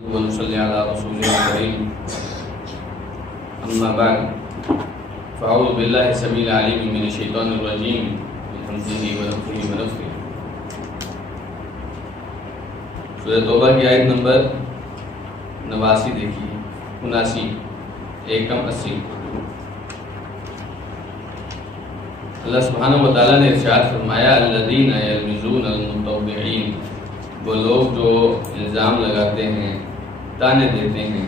ونصلي على رسوله الكريم أما بعد فأعوذ بالله السميع العليم من الشيطان الرجيم من همزه ونفخه ونفثه. سورہ توبہ کی آیت نمبر 89 دیکھیے 79 80. اللہ سبحانہ و تعالیٰ نے ارشاد فرمایا الذین یلمزون المتطوعین، وہ لوگ جو الزام لگاتے ہیں، تانے دیتے ہیں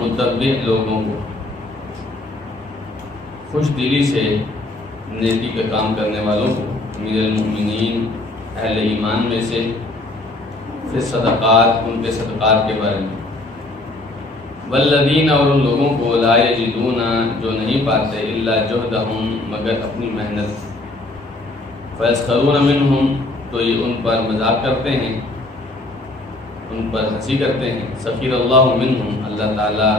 متطوع لوگوں کو، خوش دلی سے نیکی کا کام کرنے والوں کو، من المؤمنین اہل ایمان میں سے، پھر صدقات ان کے صدقات کے بارے میں، والذین اور ان لوگوں کو لا یجدون جو نہیں پاتے الا جہدہم مگر اپنی محنت، فیسخرون منہم تو یہ ان پر مذاق کرتے ہیں، ان پر ہنسی کرتے ہیں، سخیر اللہ منہم اللہ تعالیٰ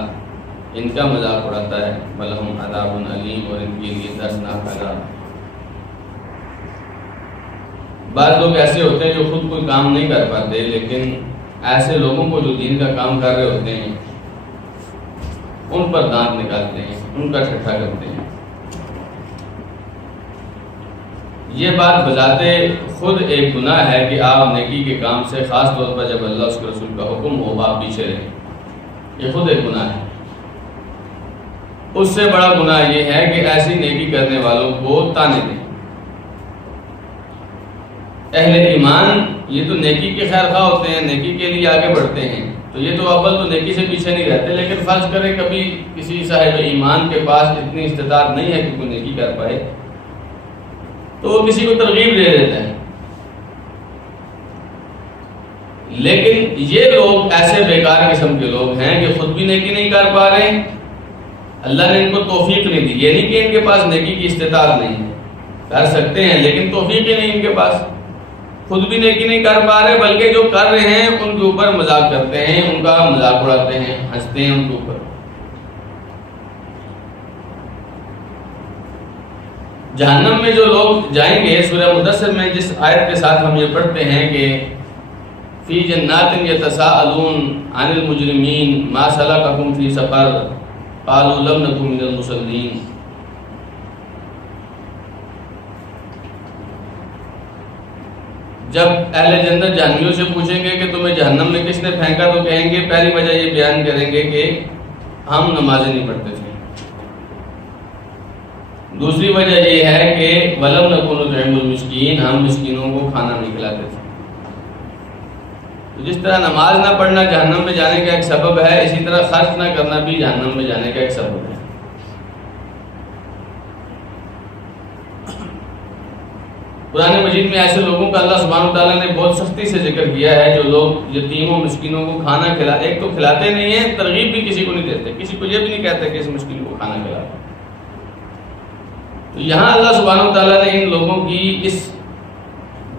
ان کا مذاق اڑاتا ہے، ولہم عذاب علیم اور ان کے لیے دردناک عذاب. بعض لوگ ایسے ہوتے ہیں جو خود کوئی کام نہیں کر پاتے، لیکن ایسے لوگوں کو جو دین کا کام کر رہے ہوتے ہیں ان پر دانت نکالتے ہیں، ان کا ٹھٹھا کرتے ہیں. یہ بات بذات خود ایک گناہ ہے کہ آپ نیکی کے کام سے، خاص طور پر جب اللہ اس کے رسول کا حکم ہو، آپ پیچھے رہیں. یہ خود ایک گناہ ہے. اس سے بڑا گناہ یہ ہے کہ ایسی نیکی کرنے والوں کو تانے دیں. اہل ایمان یہ تو نیکی کے خیر خواہ ہوتے ہیں، نیکی کے لیے آگے بڑھتے ہیں، تو یہ تو اول تو نیکی سے پیچھے نہیں رہتے. لیکن فرض کریں کبھی کسی صاحب ایمان کے پاس اتنی استطاعت نہیں ہے کہ کوئی نیکی کر پائے، تو وہ کسی کو ترغیب دے دیتا ہے. لیکن یہ لوگ ایسے بیکار قسم کے لوگ ہیں کہ خود بھی نیکی نہیں کر پا رہے ہیں، اللہ نے ان کو توفیق نہیں دی. یہ نہیں کہ ان کے پاس نیکی کی استطاعت نہیں ہے، کر سکتے ہیں لیکن توفیق ہی نہیں ان کے پاس، خود بھی نیکی نہیں کر پا رہے، بلکہ جو کر رہے ہیں ان کے اوپر مذاق کرتے ہیں، ان کا مذاق اڑاتے ہیں، ہنستے ہیں ان کے اوپر. جہنم میں جو لوگ جائیں گے، سورہ مدثر میں جس آیت کے ساتھ ہم یہ پڑھتے ہیں کہ فی جنات یتساءلون عن المجرمین ما سلککم فی سقر قالوا لم نک من المصلین. جب اہل جنت جہنمیوں سے پوچھیں گے کہ تمہیں جہنم میں کس نے پھینکا، تو کہیں گے، پہلی وجہ یہ بیان کریں گے کہ ہم نمازیں نہیں پڑھتے تھے. دوسری وجہ یہ ہے کہ وَلَمْ نَكُنْ نُطْعِمُ الْمِسْكِينَ، ہم مسکینوں کو کھانا نہیں کھلاتے تھے. تو جس طرح نماز نہ پڑھنا جہنم میں جانے کا ایک سبب ہے، اسی طرح خرچ نہ کرنا بھی جہنم میں جانے کا ایک سبب ہے. قرآن مجید میں ایسے لوگوں کا اللہ سبحانہ وتعالیٰ نے بہت سختی سے ذکر کیا ہے جو لوگ یتیموں مسکینوں کو کھانا کھلاتے، ایک تو کھلاتے نہیں ہیں، ترغیب بھی کسی کو نہیں دیتے، کسی کو یہ بھی نہیں کہتے کہ اس مسکین کو کھانا کھلاتے. تو یہاں اللہ سبحانہ وتعالیٰ نے ان لوگوں کی اس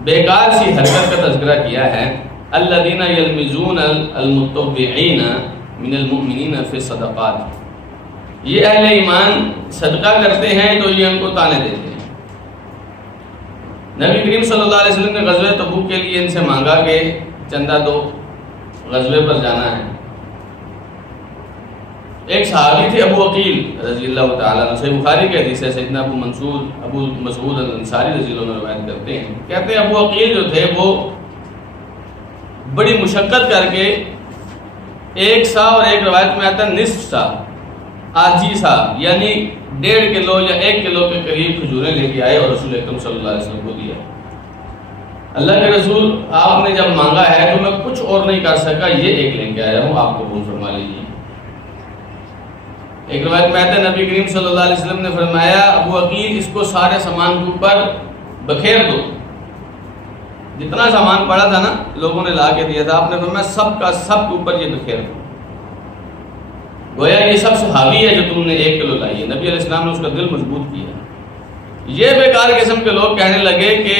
بیکار سی حرکت کا تذکرہ کیا ہے. الذین یلمزون المتطوعین من المؤمنین فی الصدقات، یہ اہل ایمان صدقہ کرتے ہیں تو یہ ان کو تانے دیتے ہیں. نبی کریم صلی اللہ علیہ وسلم نے غزوہ تبوک کے لیے ان سے مانگا کہ چندہ دو، غزوے پر جانا ہے. ایک صحابی تھے ابو عقیل رضی اللہ تعالیٰ عنہ، صحیح بخاری کی حدیث ہے، سیدنا ابو مسعود الانصاری رضی اللہ عنہ روایت کرتے ہیں، کہتے ہیں ابو عقیل جو تھے وہ بڑی مشقت کر کے 1 سا اور ایک روایت میں آتا ہے نصف سا، آدھی سا، یعنی 1.5 کلو یا 1 کلو کے قریب کھجوریں لے کے آئے اور رسول اکرم صلی اللہ علیہ وسلم کو دیا. اللہ کے رسول آپ نے جب مانگا ہے تو میں کچھ اور نہیں کر سکا، یہ ایک لے کے آیا ہوں، آپ کو قبول فرما لیجیے. ایک روایت میں آتا ہے نبی کریم صلی اللہ علیہ وسلم نے فرمایا ابو عقیل اس کو سارے سامان کے اوپر بکھیر دو. جتنا سامان پڑا تھا نا لوگوں نے لا کے دیا تھا، آپ نے فرمایا سب کا سب کے اوپر یہ بکھیر دو. گویا یہ سب صحابی ہے جو تم نے 1 کلو لائی ہے. نبی علیہ السلام نے اس کا دل مضبوط کیا. یہ بیکار قسم کے لوگ کہنے لگے کہ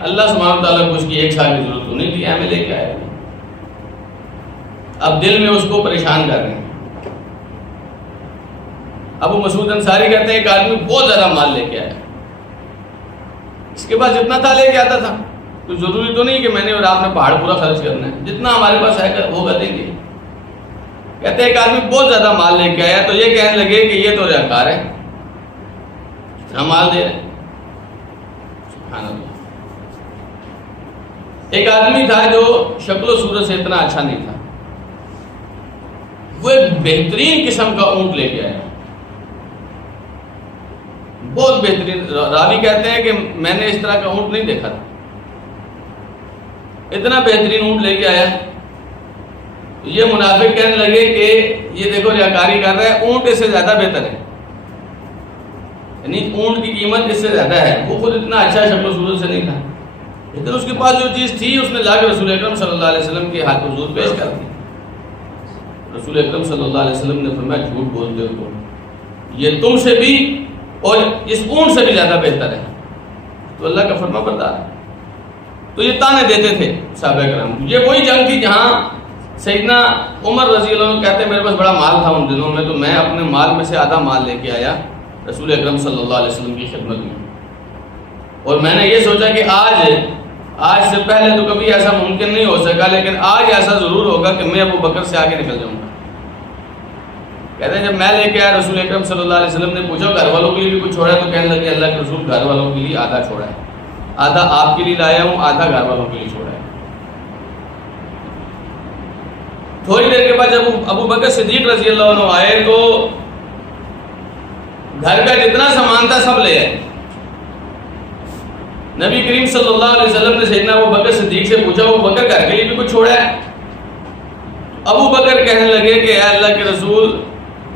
اللہ سبحانہ تعالیٰ کو اس کی 1 سال کی ضرورت تو نہیں تھی، ہمیں لے کے آیا. اب دل میں اس کو پریشان کر رہے ہیں. ابو مسعود انصاری کہتے ہیں ایک آدمی بہت زیادہ مال لے کے آیا، اس کے پاس جتنا تھا لے کے آتا تھا. تو ضروری تو نہیں کہ میں نے اور آپ نے پہاڑ پورا خرچ کرنا ہے، جتنا ہمارے پاس ہے ہوگا دیں گے۔ کہتے ہیں ایک آدمی بہت زیادہ مال لے کے آیا تو یہ کہنے لگے کہ یہ تو ریاکار ہے، اتنا مال دے رہے ہیں۔ سبحان اللہ۔ ایک آدمی تھا جو شکل و صورت سے اتنا اچھا نہیں تھا، وہ ایک بہترین قسم کا اونٹ لے کے آیا، بہت بہترین۔ راوی کہتے ہیں کہ میں نے اس طرح کا اونٹ نہیں دیکھا تھا، اتنا بہترین اونٹ لے کے آیا۔ یہ منافق کہنے لگے کہ یہ دیکھو ریاکاری کر رہا ہے، اونٹ اس سے زیادہ بہتر ہے، یعنی اونٹ کی قیمت اس سے زیادہ ہے۔ وہ خود اتنا اچھا شکل و صورت سے نہیں تھا، لیکن اس کے پاس جو چیز تھی اس نے لا کے رسول اکرم صلی اللہ علیہ وسلم کے ہاتھ حضور پیش کر دی۔ رسول اکرم صلی اللہ علیہ وسلم نے فرمایا جھوٹ بولتے ہو تم، یہ تم سے بھی اور اس اونٹ سے بھی زیادہ بہتر ہے۔ تو اللہ کا فرما بردار ہے۔ تو یہ تانے دیتے تھے صحابہ کرام۔ یہ وہی جنگ تھی جہاں سیدنا عمر رضی اللہ عنہ کہتے ہیں میرے پاس بڑا مال تھا ان دنوں میں، تو میں اپنے مال میں سے آدھا مال لے کے آیا رسول اکرم صلی اللہ علیہ وسلم کی خدمت میں، اور میں نے یہ سوچا کہ آج سے پہلے تو کبھی ایسا ممکن نہیں ہو سکا، لیکن آج ایسا ضرور ہوگا کہ میں ابو بکر سے آگے نکل جاؤں گا۔ کہتے ہیں جب میں لے کے آیا رسول اکرم صلی اللہ علیہ وسلم نے پوچھا گھر والوں کے لیے بھی کچھ چھوڑا ہے؟ تو کہنے لگے اللہ کے رسول گھر والوں کے لیے آدھا چھوڑا ہے، آدھا آپ کے لیے لایا ہوں، آدھا گھر والوں کے لیے چھوڑا ہے۔ تھوڑی دیر کے بعد جب ابو بکر صدیق رضی اللہ عنہ آئے تو گھر کا جتنا سامان تھا سب لے آئے۔ نبی کریم صلی اللہ علیہ وسلم نے سیدنا ابو بکر صدیق سے پوچھا ابو بکر گھر کے لیے بھی کچھ چھوڑا ہے؟ ابو بکر کہنے لگے کہ اے اللہ کے رسول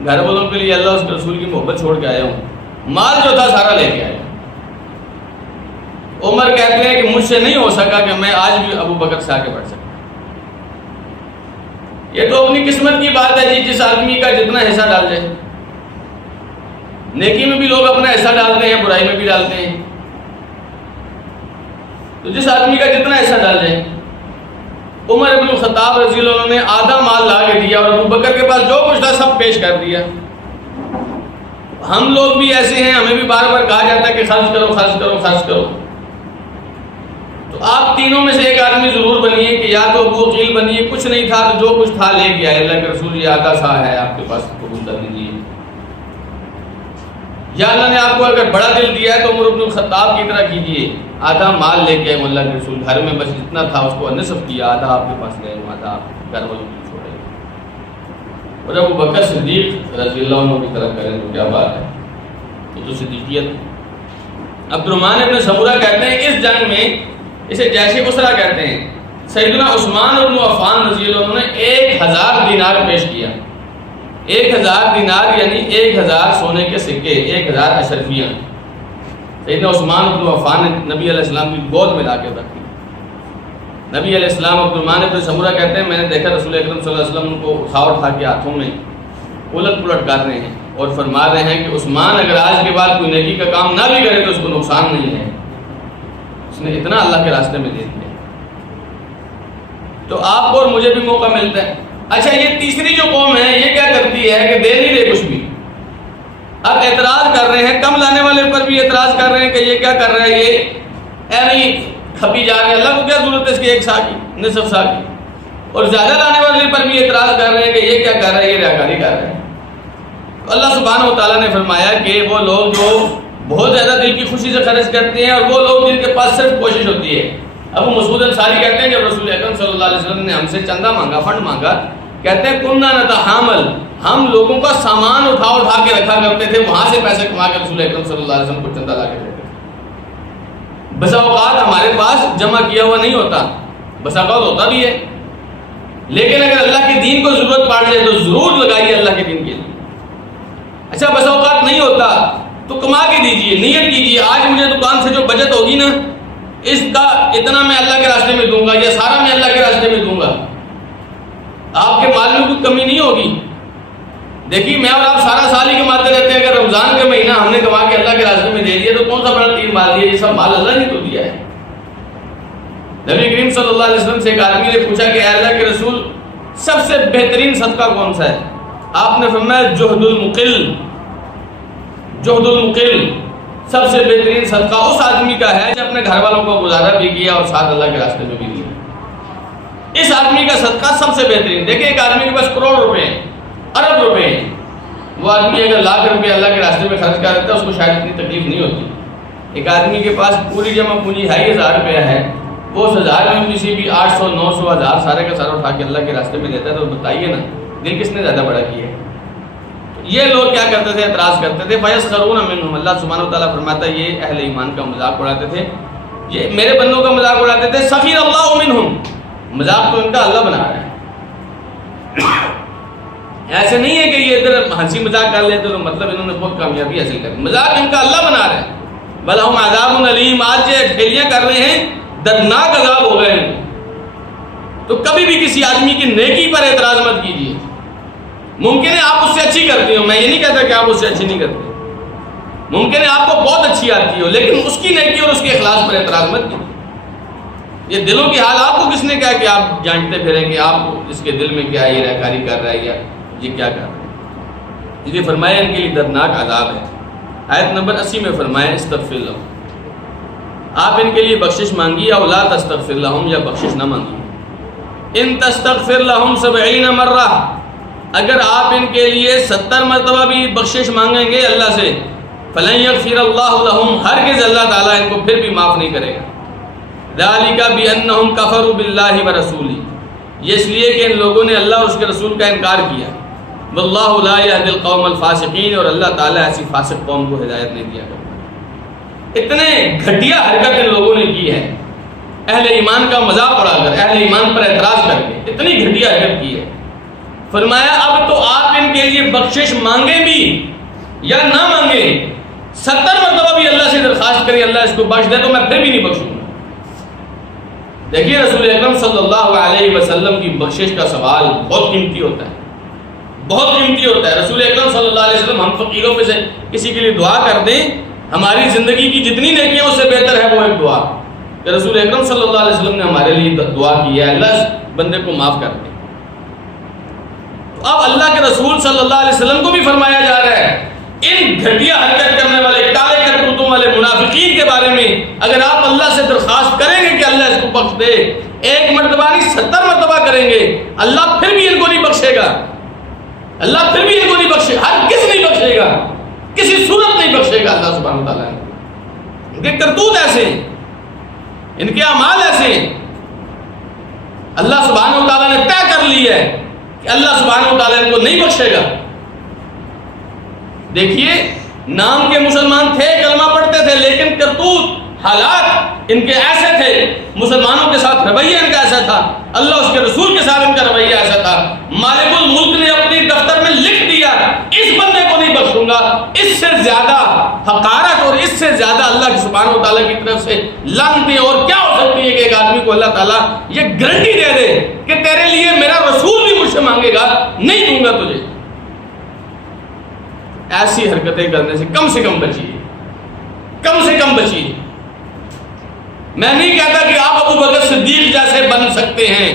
گھر والوں کے لیے اللہ اس کے رسول کی محبت چھوڑ کے آیا ہوں، مال جو تھا سارا لے کے آیا۔ عمر کہتے ہیں کہ مجھ سے نہیں ہو سکا کہ میں آج بھی ابو بکر سے آگے بڑھ سکا۔ یہ تو اپنی قسمت کی بات ہے جی، جس آدمی کا جتنا حصہ ڈال جائے۔ نیکی میں بھی لوگ اپنا حصہ ڈالتے ہیں، برائی میں بھی ڈالتے ہیں، تو جس آدمی کا جتنا حصہ ڈال جائے۔ عمر ابن الخطاب رضی اللہ عنہ نے آدھا مال لا کے دیا اور ابو بکر کے پاس جو کچھ تھا سب پیش کر دیا۔ ہم لوگ بھی ایسے ہیں، ہمیں بھی بار بار کہا جاتا ہے کہ خرچ کرو خرچ کرو خرچ کرو، تو آپ تینوں میں سے ایک آدمی ضرور بنیے کہ یا تو ابو عقیل بنیے، کچھ نہیں تھا تو جو کچھ تھا لے گیا ہے، اللہ کے رسول یہ آدھا سا ہے آپ کے پاس قبول کر لیجیے، یا اللہ نے آپ کو اگر بڑا دل دیا ہے تو عمر بن الخطاب کی طرح کیجیے، آدھا مال لے کے اللہ کے رسول گھر میں بس جتنا تھا اس کو نصف کیا، آدھا آپ کے پاس لے آدھا آپ گھر والوں کے چھوڑے۔ اور ابو بکر صدیق رضی اللہ عنہ کی طرح کریں تو کیا بات ہے، یہ تو صدیقیت۔ عبد الرحمن ابن سمورہ کہتے ہیں اس جنگ میں اسے جیش اسرا کہتے ہیں، سیدنا عثمان بن عفان رضی اللہ عنہ نے 1000 دینار پیش کیا۔ 1000 دینار یعنی 1000 سونے کے سکے، 1000 اشرفیاں سیدنا عثمان بن عفان نے نبی علیہ السلام کی گود میں لا کے رکھی۔ نبی علیہ السلام عبد الرحمن بن سمورہ کہتے ہیں میں نے دیکھا رسول اکرم صلی اللہ علیہ وسلم کو اٹھا کے ہاتھوں میں الٹ پلٹ کر رہے ہیں اور فرما رہے ہیں کہ عثمان اگر آج کے بعد کوئی نیکی کا کام نہ بھی کرے تو اس کو نقصان نہیں ہے، اس نے اتنا اللہ کے راستے میں دے دیا، تو آپ کو اور مجھے بھی موقع ملتا ہے۔ اچھا یہ تیسری جو قوم ہے یہ کیا کرتی ہے کہ دے نہیں رہے کچھ بھی، اب اعتراض کر رہے ہیں، کم لانے والے پر بھی اعتراض کر رہے ہیں کہ یہ کیا کر رہا ہے، یہ ایویں کھپی جا رہے ہیں، اللہ کو کیا ضرورت ہے اس کی 1 سا کی نصف سا کی، اور زیادہ لانے والے پر بھی اعتراض کر رہے ہیں کہ یہ کیا کر رہا ہے، یہ ریاکاری کر رہا ہے۔ تو اللہ سبحانہ و تعالیٰ نے فرمایا کہ وہ لوگ جو بہت زیادہ دل کی خوشی سے خرچ کرتے ہیں اور وہ لوگ جن کے پاس صرف کوشش ہوتی ہے۔ ابو مسعود انصاری کہتے ہیں جب رسول اکرم صلی اللہ علیہ وسلم نے ہم سے چندہ مانگا، فنڈ مانگا، کہتے ہیں کننا نتحامل، ہم لوگوں کا سامان اٹھا کے رکھا کرتے تھے، وہاں سے پیسے کما کے رسول اکرم صلی اللہ علیہ وسلم کو چندہ لا کے دیتے تھے۔ بسا اوقات ہمارے پاس جمع کیا ہوا نہیں ہوتا، بسا اوقات ہوتا بھی ہے، لیکن اگر اللہ کے دین کو ضرورت پڑ جائے تو ضرور لگائیے اللہ کے دین کے لیے۔ اچھا بسا اوقات نہیں ہوتا تو کما کے دیجئے، نیت کیجئے آج مجھے دکان سے جو بچت ہوگی نا اس کا اتنا میں اللہ کے راستے میں دوں گا یا سارا میں اللہ کے راستے میں دوں گا، آپ کے مال میں کوئی کمی نہیں ہوگی۔ دیکھیے میں اور آپ سارا سال ہی کماتے رہتے ہیں، اگر رمضان کا مہینہ ہم نے کما کے اللہ کے راستے میں دے دیا تو کون سا بڑا تیر مار دیا، یہ سب مال اللہ نے تو دیا ہے۔ نبی کریم صلی اللہ علیہ وسلم سے ایک آدمی نے پوچھا کہ اے اللہ کے رسول سب سے بہترین صدقہ کون سا ہے؟ آپ نے فرمایا جہد المقل، جہد المقل، سب سے بہترین صدقہ اس آدمی کا ہے جو اپنے گھر والوں کو گزارا بھی کیا اور ساتھ اللہ کے راستے میں بھی دیا۔ اس آدمی کا صدقہ سب سے بہترین۔ دیکھیں ایک آدمی کے پاس کروڑ روپے ہیں، ارب روپے ہیں، وہ آدمی اگر لاکھ روپے اللہ کے راستے میں خرچ کر دیتا ہے اس کو شاید اتنی تکلیف نہیں ہوتی۔ ایک آدمی کے پاس پوری جمع پونجی 2,500 روپیہ ہے، وہ اس 1000 میں کسی بھی 800 900 1000 سارے کا سارا اٹھا کے اللہ کے راستے میں دیتا ہے، تو بتائیے نا دل کس نے زیادہ بڑا کیا ہے؟ یہ لوگ کیا کرتے تھے؟ اعتراض کرتے تھے۔ فَيَسْخَرُونَ مِنْهُمْ، اللہ سبحانہ وتعالیٰ فرماتا ہے یہ اہل ایمان کا مذاق اڑاتے تھے، یہ میرے بندوں کا مذاق اڑاتے تھے۔ سَخِرَ اللَّهُ مِنْهُمْ، مذاق تو ان کا اللہ بنا رہا ہے۔ ایسے نہیں ہے کہ یہ ادھر ہنسی مذاق کر لیتے تو مطلب انہوں نے بہت کامیابی حاصل کر، مذاق ان کا اللہ بنا رہا ہے۔ بَلْهُمْ عَذَابٌ أَلِيمٌ، آج یہ ٹھیلیاں کر رہے ہیں، دردناک عذاب ہو گئے ہیں۔ تو کبھی بھی کسی آدمی کی نیکی پر اعتراض مت کیجیے۔ ممکن ہے آپ اس سے اچھی کرتے ہو، میں یہ نہیں کہتا کہ آپ اس سے اچھی نہیں کرتے، ممکن ہے آپ کو بہت اچھی آتی ہو، لیکن اس کی نیکی اور اس کے اخلاص پر اعتراض مت کیجیے۔ یہ دلوں کی حال آپ کو کس نے کہا کہ آپ جانتے پھریں کہ آپ اس کے دل میں کیا یہ رہکاری کر رہا ہے یا یہ کیا کر رہا ہے؟ اس لیے فرمایا ان کے لیے دردناک عذاب ہے۔ آیت نمبر 80 میں فرمایا استغفر لہم، آپ ان کے لیے بخشش مانگیے، او لا تستغفر لہم، یا بخشش نہ مانگیے۔ ان تستغفر لہم 70 مرہ، اگر آپ ان کے لیے 70 مرتبہ بھی بخشش مانگیں گے اللہ سے، فلن یغفر اللہ لہم، ہرگز اللہ تعالیٰ ان کو پھر بھی معاف نہیں کرے گا۔ ذالک بانہم کفروا باللہ ورسولہ، یہ اس لیے کہ ان لوگوں نے اللہ اور اس کے رسول کا انکار کیا۔ واللہ لا یہدی القوم الفاسقین، اور اللہ تعالیٰ ایسی فاسق قوم کو ہدایت نہیں دیا کرتا۔ اتنے گھٹیا حرکت ان لوگوں نے کی ہے، اہل ایمان کا مذاق اڑا کر، اہل ایمان پر اعتراض کر کے اتنی گھٹیا حرکت کی ہے۔ فرمایا اب تو آپ ان کے لیے بخشش مانگیں بھی یا نہ مانگیں، 70 مرتبہ بھی اللہ سے درخواست کریں اللہ اس کو بخش دے تو میں پھر بھی نہیں بخشوں گا۔ دیکھیے رسول اکرم صلی اللہ علیہ وسلم کی بخشش کا سوال بہت قیمتی ہوتا ہے، بہت قیمتی ہوتا ہے۔ رسول اکرم صلی اللہ علیہ وسلم، ہم فقیروں میں سے کسی کے لیے دعا کر دیں، ہماری زندگی کی جتنی نیکیاں اس سے بہتر ہے وہ ایک دعا کہ رسول اکرم صلی اللہ علیہ وسلم نے ہمارے لیے دعا کی ہے اللہ اس بندے کو معاف کر دے۔ اب اللہ کے رسول صلی اللہ علیہ وسلم کو بھی فرمایا جا رہا ہے ان گھٹیا حرکت کرنے والے، کالے کرتوتوں والے منافقین کے بارے میں اگر آپ اللہ سے درخواست کریں گے کہ اللہ اس کو بخش دے، 1 مرتبہ نہیں 70 مرتبہ کریں گے، اللہ پھر بھی ان کو نہیں بخشے گا، اللہ پھر بھی ان کو نہیں بخشے، ہرگز نہیں بخشے گا، کسی صورت نہیں بخشے گا اللہ سبحانہ وتعالیٰ نے۔ ان کے کرتوت ایسے ہیں، ان کے اعمال ایسے ہیں، اللہ سبحانہ وتعالیٰ نے طے کر لی ہے کہ اللہ سبحانہ وتعالیٰ ان کو نہیں بخشے گا۔ دیکھیے نام کے مسلمان تھے، کلمہ پڑھتے تھے، لیکن کرتوت حالات ان کے ایسے تھے، مسلمانوں کے ساتھ رویہ ان کا ایسا تھا، اللہ اس کے رسول کے ساتھ ان کا رویہ ایسا تھا۔ مالک الملک نے اپنی دفتر میں لکھ دیا اس بندے کو نہیں بخشوں گا، اس سے زیادہ حقارت اور اس سے زیادہ اللہ کی سبحانہ وتعالیٰ کی طرف سے لعنت اور کیا ہو سکتی ہے کہ ایک آدمی کو اللہ تعالیٰ یہ گارنٹی دے دے کہ تیرے لیے میرا رسول بھی مجھ سے مانگے گا نہیں دوں گا تجھے۔ ایسی حرکتیں کرنے سے کم بچیے، کم سے کم بچیے۔ میں نہیں کہتا کہ آپ ابو بکر صدیق جیسے بن سکتے ہیں،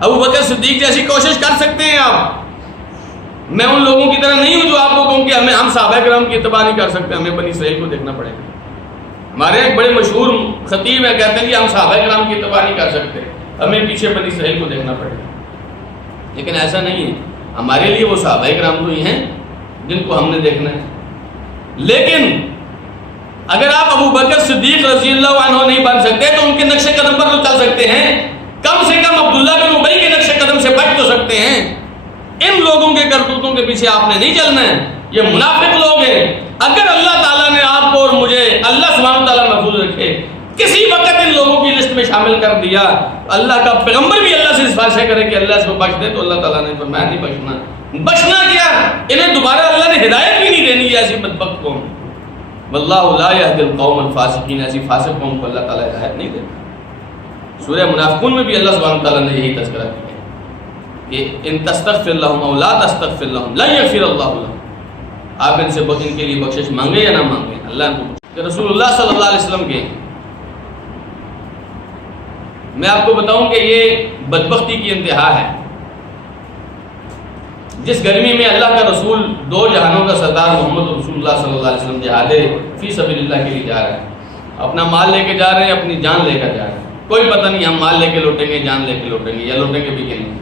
ابو بکر صدیق جیسی کوشش کر سکتے ہیں آپ، میں ان لوگوں کی طرح نہیں ہوں جو آپ کو کہوں کہ ہم صحابہ کرام کی اتباع نہیں کر سکتے، ہمیں بنی اسرائیل کو دیکھنا پڑے گا۔ ہمارے ایک بڑے مشہور خطیب ہیں، کہتے ہیں کہ ہم صحابہ کرام کی اتباع نہیں کر سکتے، ہمیں پیچھے بنی اسرائیل کو دیکھنا پڑے گا۔ لیکن ایسا نہیں ہے، ہمارے لیے وہ صحابہ کرام تو ہی ہیں جن کو ہم نے دیکھنا ہے۔ لیکن اگر آپ ابو بکر صدیق رضی اللہ عنہ نہیں بن سکتے تو ان کے نقش قدم پر تو چل سکتے ہیں، کم سے کم عبداللہ بن ابی کے نقش قدم سے بچ تو سکتے ہیں۔ ان لوگوں کے کرتوتوں کے پیچھے آپ نے نہیں چلنا ہے، یہ منافق لوگ ہیں۔ اگر اللہ تعالیٰ نے آپ کو اور مجھے، اللہ سبحانہ تعالیٰ محفوظ رکھے، کسی وقت ان لوگوں کی لسٹ میں شامل کر دیا، اللہ کا پیغمبر بھی اللہ سے سفارشیں کرے کہ اللہ اس کو بخش دے، تو اللہ تعالیٰ نے فرمایا نہیں بخشنا۔ بچنا کیا، انہیں دوبارہ اللہ نے ہدایت بھی نہیں دینی ہے ایسی بدبخت قوم۔ واللہ لا یہدی القوم الفاسقین، ایسی فاسق قوم کو اللہ تعالیٰ ہدایت نہیں دیتا۔ سورہ منافقون میں بھی اللہ سبحانہ تعالیٰ نے یہی تذکرہ کیا کہ ان تستغفر لهم او لا تستغفر لهم لن یغفر اللہ لهم، آپ ان سے ان کے لیے بخشش مانگے یا نہ مانگے اللہ ان کو۔ کہ رسول اللہ صلی اللہ علیہ وسلم کے، میں آپ کو بتاؤں کہ یہ بدبختی کی انتہا ہے۔ جس گرمی میں اللہ کا رسول دو جہانوں کا سردار محمد رسول اللہ صلی اللہ علیہ وسلم جہاد فی سبیل اللہ کے لیے جا رہے ہیں، اپنا مال لے کے جا رہے ہیں، اپنی جان لے کر جا رہے ہیں، کوئی پتہ نہیں ہم مال لے کے لوٹیں گے، جان لے کے لوٹیں گے یا لوٹیں گے بھی کہ نہیں،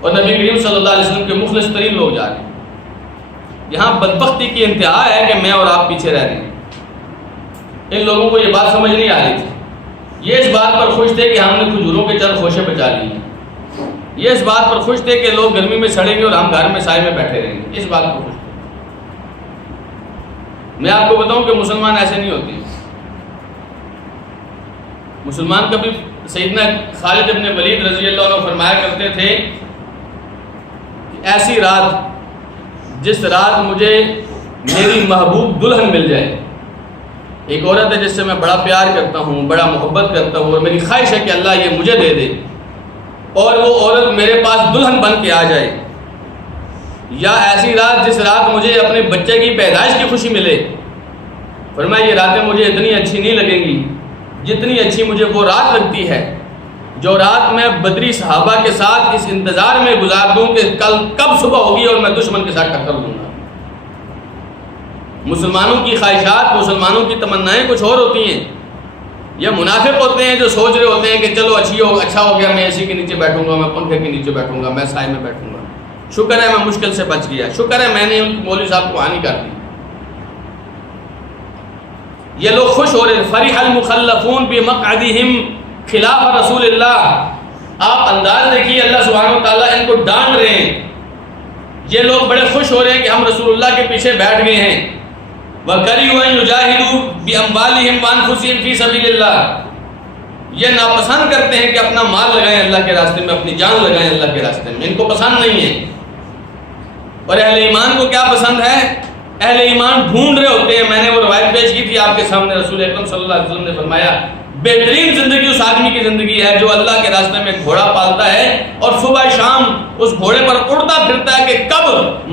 اور نبی کریم صلی اللہ علیہ وسلم کے مخلص ترین لوگ جا رہے ہیں۔ یہاں بدبختی کی انتہا ہے کہ میں اور آپ پیچھے رہ رہے ہیں۔ ان لوگوں کو یہ بات سمجھ نہیں آ رہی تھی، یہ اس بات پر خوش تھے کہ ہم نے کھجوروں کے چند خوشے بچا لی ہیں، یہ اس بات پر خوش تھے کہ لوگ گرمی میں سڑیں گے اور ہم گھر میں سائے میں بیٹھے رہیں گے، اس بات پر خوش تھے۔ میں آپ کو بتاؤں کہ مسلمان ایسے نہیں ہوتے ہیں۔ مسلمان کبھی سیدنا خالد بن ولید رضی اللہ عنہ فرمایا کرتے تھے کہ ایسی رات جس رات مجھے میری محبوب دلہن مل جائے، ایک عورت ہے جس سے میں بڑا پیار کرتا ہوں، بڑا محبت کرتا ہوں، اور میری خواہش ہے کہ اللہ یہ مجھے دے دے، اور وہ عورت میرے پاس دلہن بن کے آ جائے، یا ایسی رات جس رات مجھے اپنے بچے کی پیدائش کی خوشی ملے۔ فرمایا یہ راتیں مجھے اتنی اچھی نہیں لگیں گی جتنی اچھی مجھے وہ رات لگتی ہے جو رات میں بدری صحابہ کے ساتھ اس انتظار میں گزار دوں کہ کل کب صبح ہوگی اور میں دشمن کے ساتھ ٹکر دوں گا۔ مسلمانوں کی خواہشات، مسلمانوں کی تمنائیں کچھ اور ہوتی ہیں۔ یہ منافق ہوتے ہیں جو سوچ رہے ہوتے ہیں کہ چلو اچھا ہو گیا، میں اے سی کے نیچے بیٹھوں گا، میں پنکھے کے نیچے بیٹھوں گا، میں سائے میں بیٹھوں گا، شکر ہے میں مشکل سے بچ گیا، شکر ہے میں نے ان مولوی صاحب کو ہانی کر دی۔ یہ لوگ خوش ہو رہے ہیں، فرح المخلفون بمقعدہم خلاف رسول اللہ۔ آپ انداز دیکھیے، اللہ سبحانہ و تعالیٰ ان کو ڈانٹ رہے ہیں۔ یہ لوگ بڑے خوش ہو رہے ہیں کہ ہم رسول اللہ کے پیچھے بیٹھ گئے ہیں۔ وَكَرِهُ أَن يُجَاهِدُوا بِأَمْوَالِهِمْ وَأَنفُسِهِمْ فِي سَبِيلِ اللَّهِ۔ یہ ناپسند کرتے ہیں کہ اپنا مال لگائیں اللہ کے راستے میں، اپنی جان لگائیں اللہ کے راستے میں، ان کو پسند نہیں ہے۔ اور اہل ایمان کو کیا پسند ہے؟ اہل ایمان ڈھونڈ رہے ہوتے ہیں۔ میں نے وہ روایت پیش کی تھی آپ کے سامنے، رسول اکرم صلی اللہ علیہ وسلم نے فرمایا بہترین زندگی اس آدمی کی زندگی ہے جو اللہ کے راستے میں گھوڑا پالتا ہے اور صبح شام اس گھوڑے پر اڑتا پھرتا ہے کہ کب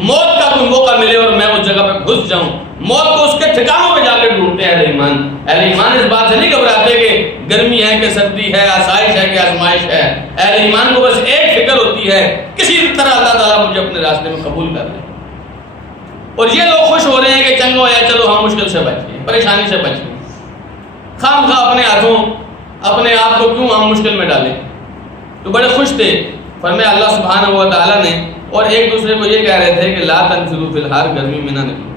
موت کا کوئی موقع ملے اور میں اس جگہ پہ گھس جاؤں۔ موت کو اس کے ٹھکانوں پہ جا کے ڈھونڈتے ہیں اہل ایمان۔ اہل ایمان اس بات سے نہیں گھبراتے کہ گرمی ہے کہ سردی ہے، آسائش ہے کہ آزمائش ہے۔ اہل ایمان کو بس ایک فکر ہوتی ہے، کسی طرح اللہ تعالیٰ مجھے اپنے راستے میں قبول کر لے۔ اور یہ لوگ خوش ہو رہے ہیں کہ چنگو ہے، چلو ہم مشکل سے بچ گئے، پریشانی سے بچ گئے، خام خواہ اپنے ہاتھوں اپنے آپ کو کیوں ہم مشکل میں ڈالیں۔ تو بڑے خوش تھے۔ فرمایا اللہ سبحانہ و تعالیٰ نے، اور ایک دوسرے کو یہ کہہ رہے تھے کہ لا تنفروا فی الحر، گرمی میں نہ نکلو۔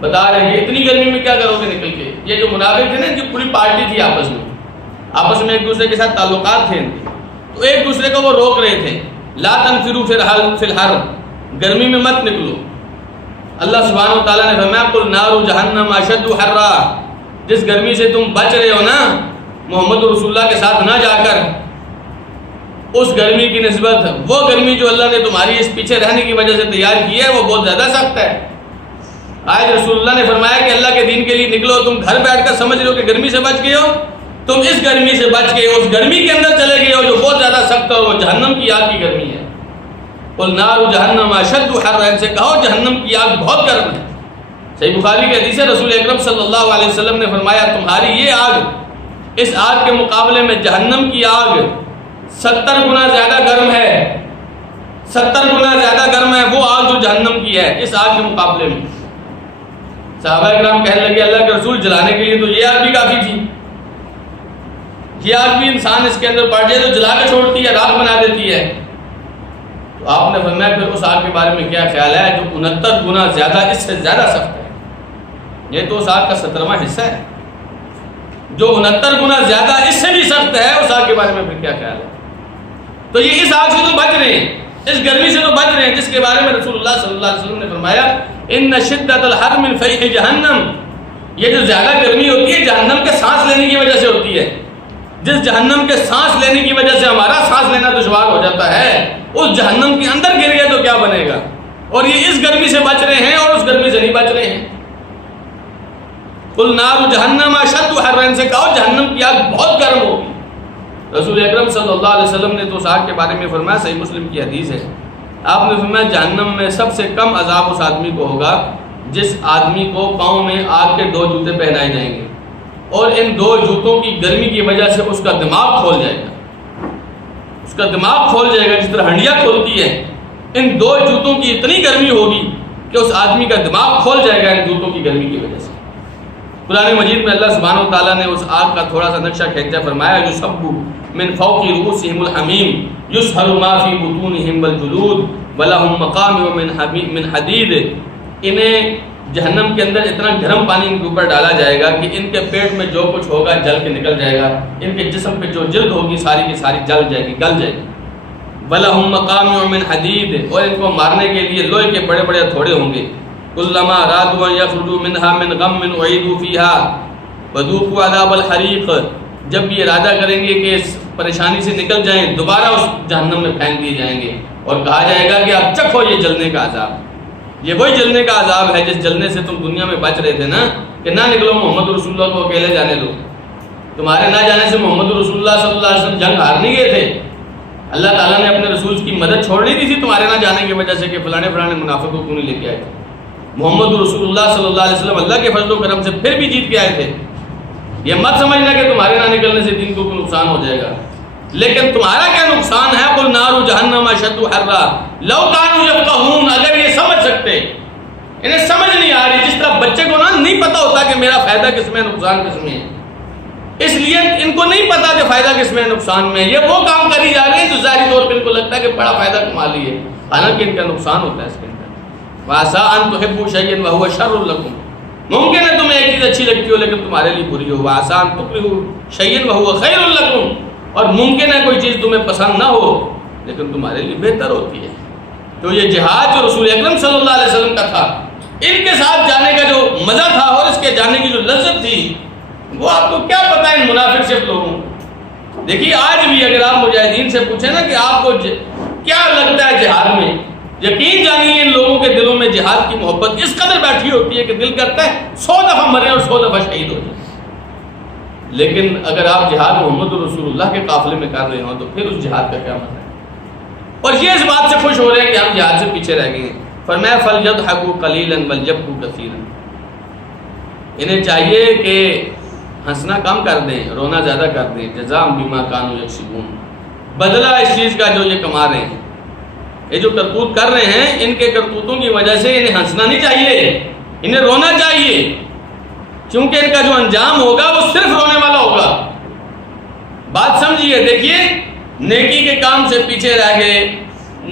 بتا رہے ہیں اتنی گرمی میں کیا کرو گے نکل کے۔ یہ جو منافق تھے نا، ان کی پوری پارٹی تھی، آپس میں ایک دوسرے کے ساتھ تعلقات تھے ان کے، تو ایک دوسرے کو وہ روک رہے تھے، لا تنفروا فی الحر، گرمی میں مت نکلو۔ اللہ سبحانہ و تعالیٰ نے فرمایا قل نار جہنم اشد حرا، جس گرمی سے تم بچ رہے ہو نا محمد رسول اللہ کے ساتھ نہ جا کر، اس گرمی کی نسبت وہ گرمی جو اللہ نے تمہاری اس پیچھے رہنے کی وجہ سے تیار کی ہے وہ بہت زیادہ سخت ہے۔ آج رسول اللہ نے فرمایا کہ اللہ کے دین کے لیے نکلو، تم گھر بیٹھ کر سمجھ رہے ہو کہ گرمی سے بچ گئے ہو، تم اس گرمی سے بچ کے اس گرمی کے اندر چلے گئے ہو جو بہت زیادہ سخت ہے، اور وہ جہنم کی آگ کی گرمی ہے۔ قل نار جہنم اشد حرا، ان سے کہو جہنم کی آگ بہت گرم ہے۔ صحیح بخاری کی حدیث ہے، رسول اکرم صلی اللہ علیہ وسلم نے فرمایا تمہاری یہ آگ اس آگ کے مقابلے میں جہنم کی آگ 70 گنا زیادہ گرم ہے، 70 گنا زیادہ گرم ہے وہ آگ جو جہنم کی ہے اس آگ کے مقابلے میں۔ صحابہ کرام کہنے لگے اللہ کے رسول جلانے کے لیے تو یہ آگ بھی کافی تھی، یہ آگ بھی انسان اس کے اندر پڑ جائے تو جلا کے چھوڑتی ہے، راکھ بنا دیتی ہے۔ تو آپ نے فرمایا پھر اس آگ کے بارے میں کیا خیال ہے جو 69 گنا زیادہ اس سے زیادہ سخت ہے؟ یہ تو اس آگ کا 17واں حصہ ہے، جو 69 گنا زیادہ اس سے بھی سخت ہے، اس آگ کے بارے میں پھر کیا خیال ہے؟ تو یہ اس آگ سے تو بچ رہے ہیں، اس گرمی سے تو بچ رہے ہیں جس کے بارے میں رسول اللہ صلی اللہ علیہ وسلم نے فرمایا ان شدت الحر من فیح جہنم، یہ جو زیادہ گرمی ہوتی ہے جہنم کے سانس لینے کی وجہ سے ہوتی ہے۔ جس جہنم کے سانس لینے کی وجہ سے ہمارا سانس لینا دشوار ہو جاتا ہے، اس جہنم کے اندر گر گئے تو کیا بنے گا؟ اور یہ اس گرمی سے بچ رہے ہیں اور اس گرمی سے نہیں بچ رہے ہیں۔ قل نار جہنم اشد حرا، ان سے کہو جہنم کی آگ بہت گرم ہوگی۔ رسول اکرم صلی اللہ علیہ وسلم نے تو اس آگ کے بارے میں فرمایا، صحیح مسلم کی حدیث ہے، آپ نے فرمایا جہنم میں سب سے کم عذاب اس آدمی کو ہوگا جس آدمی کو پاؤں میں آگ کے 2 جوتے پہنائے جائیں گے اور ان 2 جوتوں کی گرمی کی وجہ سے اس کا دماغ کھول جائے گا۔ اس کا دماغ کھول جائے گا جس طرح ہنڈیا کھولتی ہے. ان 2 جوتوں کی اتنی گرمی ہوگی کہ اس آدمی کا دماغ کھول جائے گا ان جوتوں کی گرمی کی وجہ سے. قرآن مجید میں اللہ سبحانہ و تعالیٰ نے اس آگ کا تھوڑا سا نقشہ کھینچا، فرمایا یصب من فوق رؤوسہم الحمیم یصہر ما فی بطونہم والجلود ولہم مقامع من حدید. انہیں جہنم کے اندر اتنا گرم پانی ان کے اوپر ڈالا جائے گا کہ ان کے پیٹ میں جو کچھ ہوگا جل کے نکل جائے گا، ان کے جسم پہ جو جلد ہوگی ساری کی ساری جل جائے گی، گل جائے گی. وَلَهُمْ مَقَامِعُ مِنْ حَدِيدٍ، اور ان کو مارنے کے لیے لوہے کے بڑے بڑے ہتھوڑے ہوں گے. كُلَّمَا أَرَادُوا أَن يَخْرُجُوا مِنْهَا مِنْ غَمٍّ أُعِيدُوا فِيهَا وَذُوقُوا عَذَابَ الْحَرِيقِ. جب یہ ارادہ کریں گے کہ اس پریشانی سے نکل جائیں دوبارہ اس جہنم میں پھینک دیے جائیں گے اور کہا جائے گا کہ اب چکھو یہ جلنے کا عذاب. یہ وہی جلنے کا عذاب ہے جس جلنے سے تم دنیا میں بچ رہے تھے نا، کہ نہ نکلو محمد رسول اللہ کو اکیلے جانے دو. تمہارے نہ جانے سے محمد رسول اللہ صلی اللہ علیہ وسلم جنگ ہار نہیں گئے تھے. اللہ تعالیٰ نے اپنے رسول کی مدد چھوڑ نہیں دی تھی تمہارے نہ جانے کی وجہ سے کہ فلانے منافق کو کیوں نہیں لے کے آئے تھے. محمد رسول اللہ صلی اللہ علیہ وسلم اللہ کے فضل و کرم سے پھر بھی جیت کے آئے تھے. یہ مت سمجھنا کہ تمہارے نہ نکلنے سے دین کو کوئی نقصان ہو جائے گا، لیکن تمہارا کیا نقصان ہے؟ قل نار جہنم اشد حرا لو کانوا یفقهون. اگر یہ سمجھ سکتے، انہیں سمجھ نہیں آ رہی. جس طرح بچے کو نا نہیں پتا ہوتا کہ میرا فائدہ کس میں نقصان کس میں ہے، اس لیے ان کو نہیں پتا کہ فائدہ کس میں نقصان میں. یہ وہ کام کری جا رہے ہیں جو ظاہری طور پہ ان کو لگتا ہے کہ بڑا فائدہ کما لیے، حالانکہ ان کا نقصان ہوتا ہے اس کے اندر. وَعَسَىٰ أَن تُحِبُّوا شَيْئًا وَهُوَ شَرٌّ لَكُمْ. ممکن ہے تمہیں ایک چیز اچھی لگتی ہو لیکن تمہارے لیے بری ہو. وَعَسَىٰ أَن تُكْرِهُوا شَيْئًا وَهُوَ خَيْرٌ لَكُمْ. اور ممکن ہے کوئی چیز تمہیں پسند نہ ہو لیکن تمہارے لیے بہتر ہوتی ہے. تو یہ جہاد جو رسول اکرم صلی اللہ علیہ وسلم کا تھا، ان کے ساتھ جانے کا جو مزہ تھا اور اس کے جانے کی جو لذت تھی، وہ آپ کو کیا پتا ان منافق صرف لوگوں کو. دیکھیے آج بھی اگر آپ مجاہدین سے پوچھیں نا کہ آپ کو کیا لگتا ہے جہاد میں، یقین جانیے ان لوگوں کے دلوں میں جہاد کی محبت اس قدر بیٹھی ہوتی ہے کہ دل کرتا ہے 100 دفعہ مرے اور 100 دفعہ شہید ہو جائیں. لیکن اگر آپ جہاد محمد رسول اللہ کے قافلے میں کر رہے ہوں تو پھر اس جہاد کا کیا مزہ ہے. اور یہ اس بات سے خوش ہو رہے ہیں کہ ہم جہاد سے پیچھے رہ گئے ہیں. فرمایا فَلْيَضْحَكُوا قَلِيلًا وَلْيَبْكُوا كَثِيرًا. انہیں چاہیے کہ ہنسنا کم کر دیں، رونا زیادہ کر دیں. جزاء بما كانوا يكسبون. بدلہ اس چیز کا جو یہ کما رہے ہیں، یہ جو کرتوت کر رہے ہیں، ان کے کرتوتوں کی وجہ سے انہیں ہنسنا نہیں چاہیے، انہیں رونا چاہیے. کیونکہ ان کا جو انجام ہوگا وہ صرف رونے والا ہوگا. بات سمجھیے. دیکھیے نیکی کے کام سے پیچھے رہ گئے،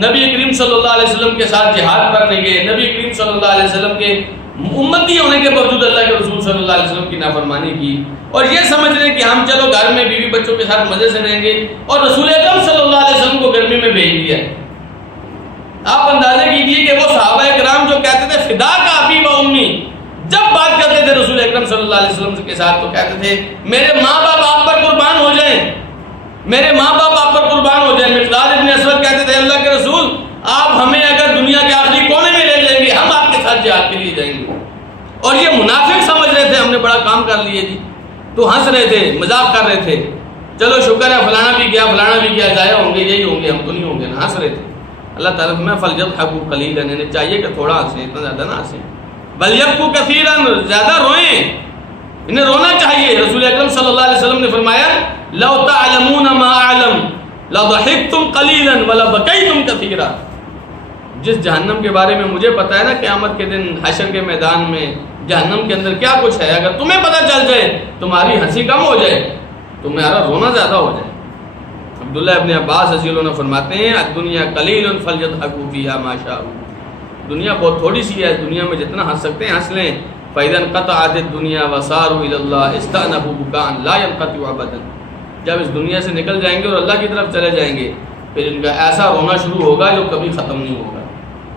نبی کریم صلی اللہ علیہ وسلم کے ساتھ جہاد پر نہیں گئے، نبی کریم صلی اللہ علیہ وسلم کے امتی ہونے کے باوجود اللہ کے رسول صلی اللہ علیہ وسلم کی نافرمانی کی، اور یہ سمجھ رہے ہیں کہ ہم چلو گھر میں بیوی بچوں کے ساتھ مزے سے رہیں گے، اور رسول اکرم صلی اللہ علیہ وسلم کو گرمی میں بھیج دیا. آپ اندازہ کیجیے کہ وہ صحابہ کرام جو کہتے تھے فدا کا ابی و امی، جب بات کرتے تھے رسول اکرم صلی اللہ علیہ وسلم کے ساتھ تو کہتے تھے میرے ماں باپ آپ پر قربان ہو جائیں، میرے ماں باپ آپ پر قربان ہو جائیں. مقداد ابن اسود کہتے تھے اللہ کے رسول آپ ہمیں اگر دنیا کے آخری کونے میں لے جائیں گے ہم آپ کے ساتھ جہاد کے لیے جائیں گے. اور یہ منافق سمجھ رہے تھے ہم نے بڑا کام کر لیے جی، تو ہنس رہے تھے، مذاق کر رہے تھے. چلو شکر ہے فلانا بھی گیا فلانا بھی گیا، ضائع ہوں گے یہی ہوں گے، ہم تو نہیں ہوں گے. ہنس رہے تھے. اللہ تعالیٰ میں فَلْيَضْحَكُوا قَلِيلًا. انہیں چاہیے کہ تھوڑا ہنسیں، اتنا زیادہ نہ ہنسیں. بَلْيَبْكُوا كَثِيرًا. زیادہ روئیں، انہیں رونا چاہیے. رسول اکرم صلی اللہ علیہ وسلم نے فرمایا لَوْ تَعْلَمُونَ مَا أَعْلَمُ لَضَحِكْتُمْ قَلِيلًا وَلَبَكَيْتُمْ كَثِيرًا. جس جہنم کے بارے میں مجھے پتا ہے نا، قیامت کے دن حشر کے میدان میں جہنم کے اندر کیا کچھ ہے، اگر تمہیں پتہ چل جائے تمہاری ہنسی کم ہو جائے، تمہارا رونا زیادہ ہو جائے. عبداللہ ابن عباس رضی اللہ عنہ فرماتے ہیں الدنیا قلیل فلیضحکوا فیہا ما شاءوا. دنیا بہت تھوڑی سی ہے، دنیا میں جتنا ہنس سکتے ہیں ہنس لیں. فَإِذَا انقطعت الدُّنْيَا وَصَارُوا إِلَى اللَّهِ اسْتَأْنَفُوا بُكَاءً لَا يَنقطع أَبَدًا. جب اس دنیا سے نکل جائیں گے اور اللہ کی طرف چلے جائیں گے پھر ان کا ایسا رونا شروع ہوگا جو کبھی ختم نہیں ہوگا.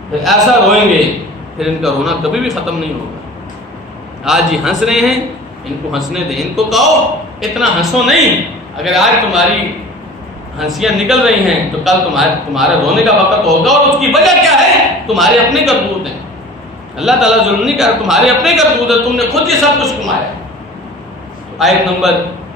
پھر ایسا روئیں گے پھر ان کا رونا کبھی بھی ختم نہیں ہوگا. آج یہ ہنس رہے ہیں، ان کو ہنسنے دیں. ان کو کہو اتنا ہنسو نہیں. اگر آج تمہاری ہنسیاں نکل رہی ہیں تو کل تمہارا رونے کا وقت ہوگا، اور اس کی وجہ کیا ہے؟ تمہارے اپنے کرتوت ہیں. اللہ تعالیٰ ظلم نہیں کر، تمہارے اپنے کرتوت ہے، تم نے خود یہ سب کچھ کمایا. آیت نمبر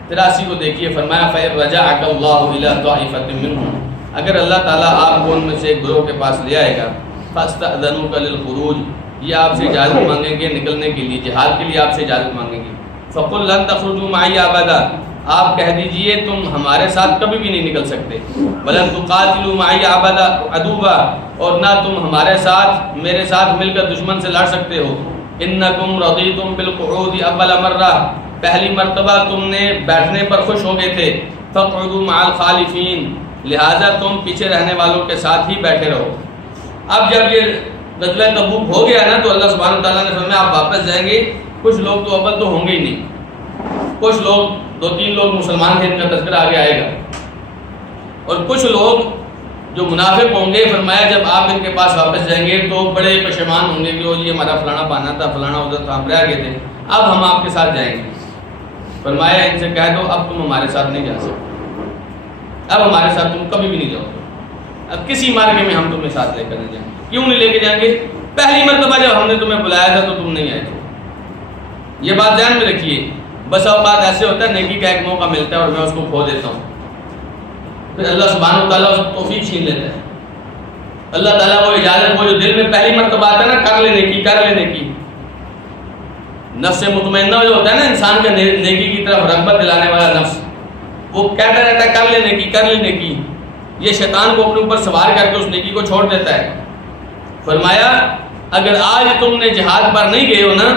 83 کو دیکھیے. فرمایا فَإِن رَجَعَكَ اللَّهُ إِلَىٰ طَائِفَةٍ مِّنْهُمْ. اگر اللہ تعالیٰ آپ کو ان میں سے ایک گروہ کے پاس لے آئے گا فَاسْتَأْذَنُوكَ لِلْخُرُوجِ. یہ آپ سے اجازت مانگیں گے نکلنے کے لیے، جہاد کے لیے آپ سے اجازت مانگیں گے. فَقُلْ لَن تَخْرُجُوا مَعِيَ أَبَدًا. آپ کہہ دیجئے تم ہمارے ساتھ کبھی بھی نہیں نکل سکتے، وَلَن تُقَاتِلُوا مَعِيَ عَدُوًّا، اور نہ تم ہمارے ساتھ میرے ساتھ مل کر دشمن سے لڑ سکتے ہو، إِنَّكُمْ رَضِيتُمْ بِالْقُعُودِ أَوَّلَ مَرَّةٍ، پہلی مرتبہ تم نے بیٹھنے پر خوش ہو گئے تھے، فَاقْعُدُوا مَعَ الْخَالِفِينَ، لہٰذا تم پیچھے رہنے والوں کے ساتھ ہی بیٹھے رہو۔ اب جب یہ غزوہ تبوک ہو گیا نا تو اللہ سبحانہ وتعالیٰ نے فرمایا آپ واپس جائیں گے، کچھ لوگ تو اول تو ہوں گے ہی نہیں، کچھ لوگ 2-3 لوگ مسلمان تھے، ان کا تذکرہ آگے آئے گا، اور کچھ لوگ جو منافق ہوں گے، فرمایا جب آپ ان کے پاس واپس جائیں گے تو بڑے پشیمان ہوں گے کہ وہ یہ ہمارا فلانا پانا تھا، فلانا ادھر تھا، ہم رہ گئے تھے، اب ہم آپ کے ساتھ جائیں گے۔ فرمایا ان سے کہہ دو اب تم ہمارے ساتھ نہیں جا سکتے، اب ہمارے ساتھ تم کبھی بھی نہیں جاؤ گے، اب کسی مارکے میں ہم تمہیں ساتھ لے کر نہیں جائیں گے۔ کیوں نہیں لے کے جائیں گے؟ پہلی مرتبہ جب ہم نے تمہیں بلایا تھا تو تم نہیں آئے تھے، یہ بات ذہن میں رکھیے۔ بس اوقات ایسے ہوتا ہے نیکی کا ایک موقع ملتا ہے اور میں اس کو کھو دیتا ہوں، پھر اللہ سبحانہ وتعالیٰ اس توفیق چھین لیتا ہے۔ اللہ تعالیٰ کو اجازت، وہ جو دل میں پہلی مرتبہ آتا ہے نا کر لینے کی، نفس مطمئنہ جو ہوتا ہے نا انسان کا نیکی کی طرف رغبت دلانے والا نفس، وہ کہتا رہتا ہے کر لینے کی، یہ شیطان کو اپنے اوپر سوار کر کے اس نیکی کو چھوڑ دیتا ہے۔ فرمایا اگر آج تم نے جہاد پر نہیں گئے ہو نا،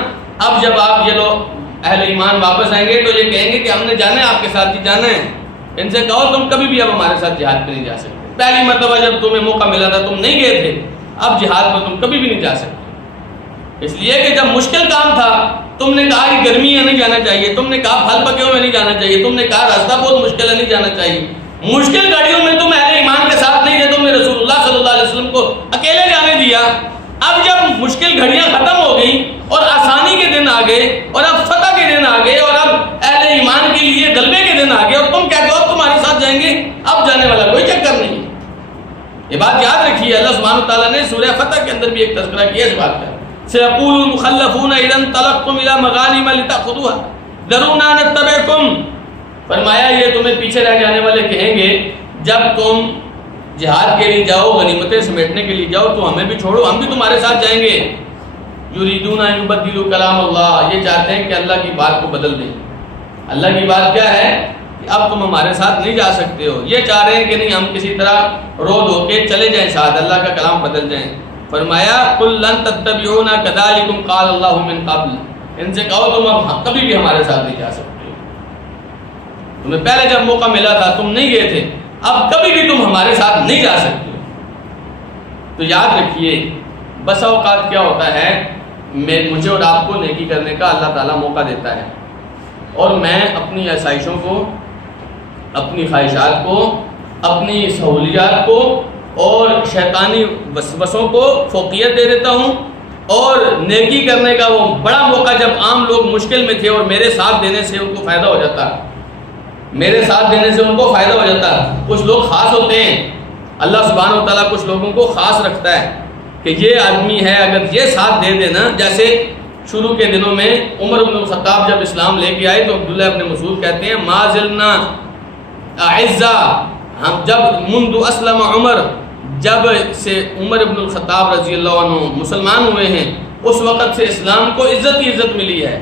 اب جب آپ یہ لوگ اہل ایمان واپس آئیں گے تو یہ کہیں گے کہ ہم نے جانا ہے آپ کے ساتھ ہی جانا ہے۔ ان سے کہو تم کبھی بھی اب ہمارے ساتھ جہاد پہ نہیں جا سکتے، پہلی مرتبہ جب تمہیں موقع ملا تھا تم نہیں گئے تھے، اب جہاد پر تم کبھی بھی نہیں جا سکتے، اس لیے کہ جب مشکل کام تھا تم نے کہا کہ گرمی ہے نہیں جانا چاہیے، تم نے کہا پھل پکے ہوئے نہیں جانا چاہیے، تم نے کہا راستہ بہت مشکل ہے نہیں جانا چاہیے، مشکل گاڑیوں میں تم اہل ایمان کے ساتھ نہیں گئے، تم نے رسول اللہ صلی اللہ علیہ وسلم کو اکیلے جانے دیا۔ اب جب مشکل گھڑیاں ختم ہو گئی اور آسانی کے دن آ گئے اور اب فتح کے دن آ گئے اور اب اہل ایمان کے لیے غلبے کے دن آ گئے اور تم کہتے ہو اب تمہارے ساتھ جائیں گے، اب جانے والا کوئی چکر نہیں۔ یہ بات یاد رکھیے، اللہ سبحانہ تعالیٰ نے سورہ فتح کے اندر بھی ایک تذکرہ کیا اس بات کا، سيقول المخلفون اذا انطلقتم الى مغانم لتاخذوها ذرونا نتبعكم، فرمایا یہ تمہیں پیچھے رہ جانے والے کہیں گے جب تم جہاد کے لیے جاؤ، غنیمتیں سمیٹنے کے لیے جاؤ تو ہمیں بھی چھوڑو، ہم بھی تمہارے ساتھ جائیں گے۔ یریدون ان یبدلوا کلام اللہ، یہ چاہتے ہیں کہ اللہ کی بات کو بدل دیں۔ اللہ کی بات کیا ہے کہ اب تم ہمارے ساتھ نہیں جا سکتے ہو، یہ چاہ رہے ہیں کہ نہیں ہم کسی طرح رود ہو کے چلے جائیں ساتھ، اللہ کا کلام بدل جائیں۔ فرمایا قل لن تتبعونا كذلكم قال الله من قبل، ان سے کہو تم اب کبھی بھی ہمارے ساتھ نہیں جا سکتے، تمہیں پہلے جب موقع ملا تھا تم نہیں گئے تھے، اب کبھی بھی تم ہمارے ساتھ نہیں جا سکتے۔ تو یاد رکھیے بس اوقات کیا ہوتا ہے، مجھے اور آپ کو نیکی کرنے کا اللہ تعالیٰ موقع دیتا ہے اور میں اپنی آسائشوں کو، اپنی خواہشات کو، اپنی سہولیات کو اور شیطانی وسوسوں کو فوقیت دے دیتا ہوں، اور نیکی کرنے کا وہ بڑا موقع جب عام لوگ مشکل میں تھے اور میرے ساتھ دینے سے ان کو فائدہ ہو جاتا، میرے ساتھ دینے سے ان کو فائدہ ہو جاتا۔ کچھ لوگ خاص ہوتے ہیں، اللہ سبحانہ و تعالیٰ کچھ لوگوں کو خاص رکھتا ہے کہ یہ آدمی ہے اگر یہ ساتھ دے دینا، جیسے شروع کے دنوں میں عمر بن الخطاب جب اسلام لے کے آئے تو عبداللہ ابن مسعود کہتے ہیں ما زلنا اعزا، ہم جب منذ اسلم عمر، جب سے عمر بن الخطاب رضی اللہ عنہ مسلمان ہوئے ہیں اس وقت سے اسلام کو عزت ہی عزت ملی ہے،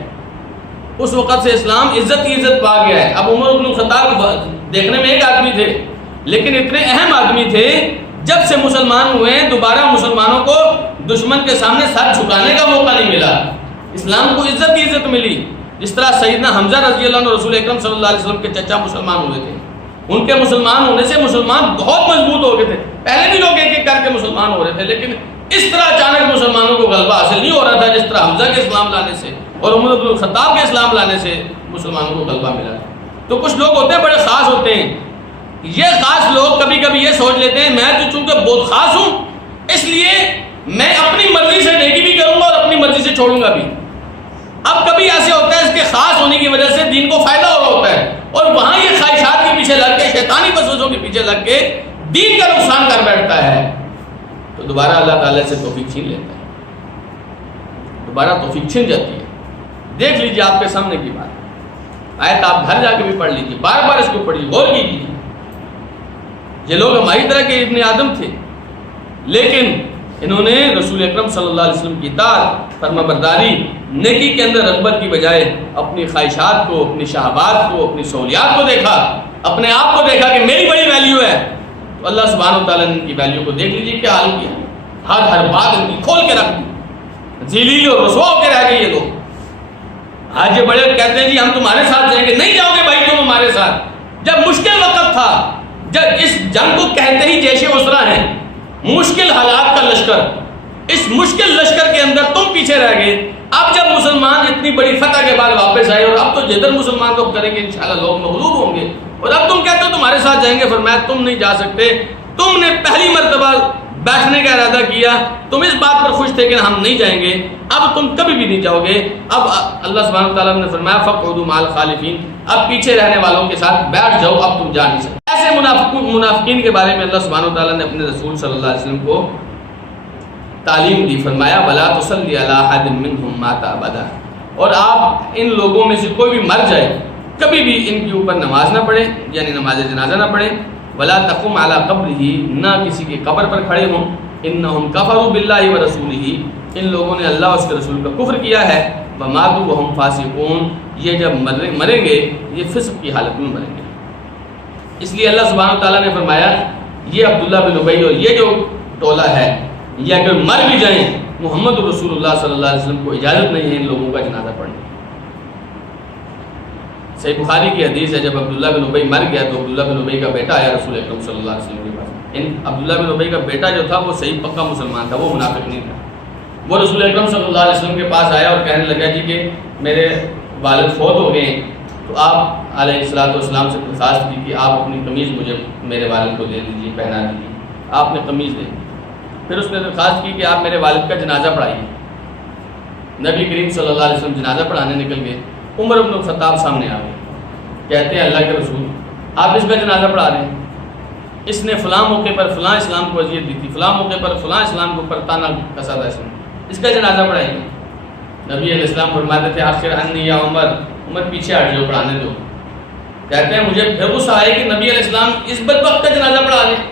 اس وقت سے اسلام عزت ہی عزت پا گیا ہے۔ اب عمر بن الخطاب دیکھنے میں ایک آدمی تھے لیکن اتنے اہم آدمی تھے، جب سے مسلمان ہوئے ہیں دوبارہ مسلمانوں کو دشمن کے سامنے سر جھکانے کا موقع نہیں ملا، اسلام کو عزت ہی عزت ملی۔ جس طرح سیدنا حمزہ رضی اللہ عنہ رسول اکرم صلی اللہ علیہ وسلم کے چچا مسلمان ہوئے تھے، ان کے مسلمان ہونے سے مسلمان بہت مضبوط ہو گئے تھے، پہلے بھی لوگ ایک ایک کر کے مسلمان ہو رہے تھے لیکن اس طرح اچانک مسلمانوں کو غلبہ حاصل نہیں ہو رہا تھا جس طرح حمزہ کے اسلام لانے سے اور عمر بن الخطاب کے اسلام لانے سے مسلمانوں کو غلبہ ملا۔ تو کچھ لوگ ہوتے ہیں بڑے خاص ہوتے ہیں، یہ خاص لوگ کبھی کبھی یہ سوچ لیتے ہیں میں تو چونکہ بہت خاص ہوں اس لیے میں اپنی مرضی سے نیکی بھی کروں گا اور اپنی مرضی سے چھوڑوں گا بھی۔ اب کبھی ایسے ہوتا ہے اس کے خاص ہونے کی وجہ سے دین کو فائدہ ہو رہا ہوتا ہے اور وہاں یہ خواہشات کے پیچھے لگ کے، شیطانی وسوسوں کے پیچھے لگ کے دین کا نقصان کر بیٹھتا ہے، تو دوبارہ اللہ تعالیٰ سے توفیق چھین لیتا ہے، دوبارہ توفیق چھن جاتی ہے۔ دیکھ لیجیے آپ کے سامنے کی بات، آیت آپ گھر جا کے بھی پڑھ لیجیے، بار بار اس کو پڑھیے، غور کیجیے۔ یہ لوگ ہماری طرح کے ابن آدم تھے لیکن انہوں نے رسول اکرم صلی اللہ علیہ وسلم کی اطاعت، فرما برداری، نیکی کے اندر رغبت کی بجائے اپنی خواہشات کو، اپنی شہوات کو، اپنی سہولیات کو دیکھا، اپنے آپ کو دیکھا کہ میری بڑی ویلیو ہے، تو اللہ سبحانہ و تعالیٰ نے ان کی ویلیو کو دیکھ لیجیے کیا حال کیا، ہر بات ان کی کھول کے رکھ دی، ذلیل اور رسوا ہو کے رہ گئے یہ لوگ۔ آج یہ بڑے کہتے ہیں جی ہم تمہارے ساتھ جائیں گے، نہیں جاؤ گے بھائی تم ہمارے ساتھ۔ جب مشکل وقت تھا، جب اس جنگ کو کہتے ہی جیش عسرہ ہے، مشکل حالات کا لشکر، اس مشکل لشکر کے اندر تم پیچھے رہ گئے۔ اب جب مسلمان اتنی بڑی فتح کے بعد واپس آئے اور اب تو جدھر مسلمان لوگ کریں گے انشاءاللہ لوگ مغلوب ہوں گے، اور اب تم کہتے ہو تمہارے ساتھ جائیں گے، فرمایا تم نہیں جا سکتے، تم نے پہلی مرتبہ بیٹھنے کا ارادہ کیا، تم اس بات پر خوش تھے کہ ہم نہیں جائیں گے، اب تم کبھی بھی نہیں جاؤ گے۔ اب اللہ سبحانہ وتعالیٰ نے فرمایا فَقْعُدُوا مَعَ الْخَالِفِينَ، اب پیچھے رہنے والوں کے ساتھ بیٹھ جاؤ، اب تم جا نہیں سکتے۔ ایسے منافقین کے بارے میں اللہ سبحانہ وتعالیٰ نے اپنے رسول صلی اللہ علیہ وسلم کو تعلیم دی، فرمایا وَلَا تُصَلِّ عَلَىٰ أَحَدٍ مِّنْهُمْ مَاتَ أَبَدًا، اور آپ ان لوگوں میں سے کوئی بھی مر جائے کبھی بھی ان کے اوپر نماز نہ پڑھیں، یعنی نماز جنازہ نہ پڑھیں، وَلَا تَقُمْ عَلَىٰ قَبْرِهِ، نہ کسی کی قبر پر کھڑے ہوں، إِنَّهُمْ كَفَرُوا بِاللَّهِ وَرَسُولِهِ، ان لوگوں نے اللہ اس کے رسول کا کفر کیا ہے، وَمَاتُوا وَهُمْ فَاسِقُونَ، یہ جب مریں گے یہ فسق کی حالت میں مریں گے۔ اس لیے اللہ سبحانہ تعالیٰ نے فرمایا یہ عبداللہ بن ابی اور یہ جو ٹولہ ہے یہ اگر مر بھی جائیں محمد رسول اللہ صلی اللہ علیہ وسلم کو اجازت نہیں ہے ان لوگوں کا جنازہ پڑھنے۔ صحیح بخاری کی حدیث ہے، جب عبداللہ بن ابی مر گیا تو عبداللہ بن ابی کا بیٹا آیا رسول اکرم صلی اللہ علیہ وسلم کے پاس۔ عبداللہ بن ابی کا بیٹا جو تھا وہ صحیح پکا مسلمان تھا، وہ منافق نہیں تھا۔ وہ رسول اکرم صلی اللہ علیہ وسلم کے پاس آیا اور کہنے لگا جی کہ میرے والد فوت ہو گئے ہیں، تو آپ علیہ السلام سے درخواست کی کہ آپ اپنی قمیض مجھے میرے والد کو دے دیجیے، پہنا دیجیے۔ آپ نے قمیض دے دی، پھر اس نے درخواست کی کہ آپ میرے والد کا جنازہ پڑھائیے۔ نبی کریم صلی اللہ علیہ وسلم جنازہ پڑھانے نکل گئے، عمر بن الخطاب سامنے آ گئے، کہتے ہیں اللہ کے رسول آپ اس کا جنازہ پڑھا رہے ہیں، اس نے فلاں موقع پر فلاں اسلام کو اذیت دی تھی، فلاں موقع پر فلاں اسلام کو پرتانا کسا تھا، اس کا جنازہ پڑھائیے۔ نبی علیہ السلام فرماتے تھے آخر انی یا عمر پیچھے ہٹ جاؤ، پڑھانے دو۔ کہتے ہیں مجھے پھر غصہ آئے کہ نبی علیہ السلام اس بدبخت کا جنازہ پڑھا لیں۔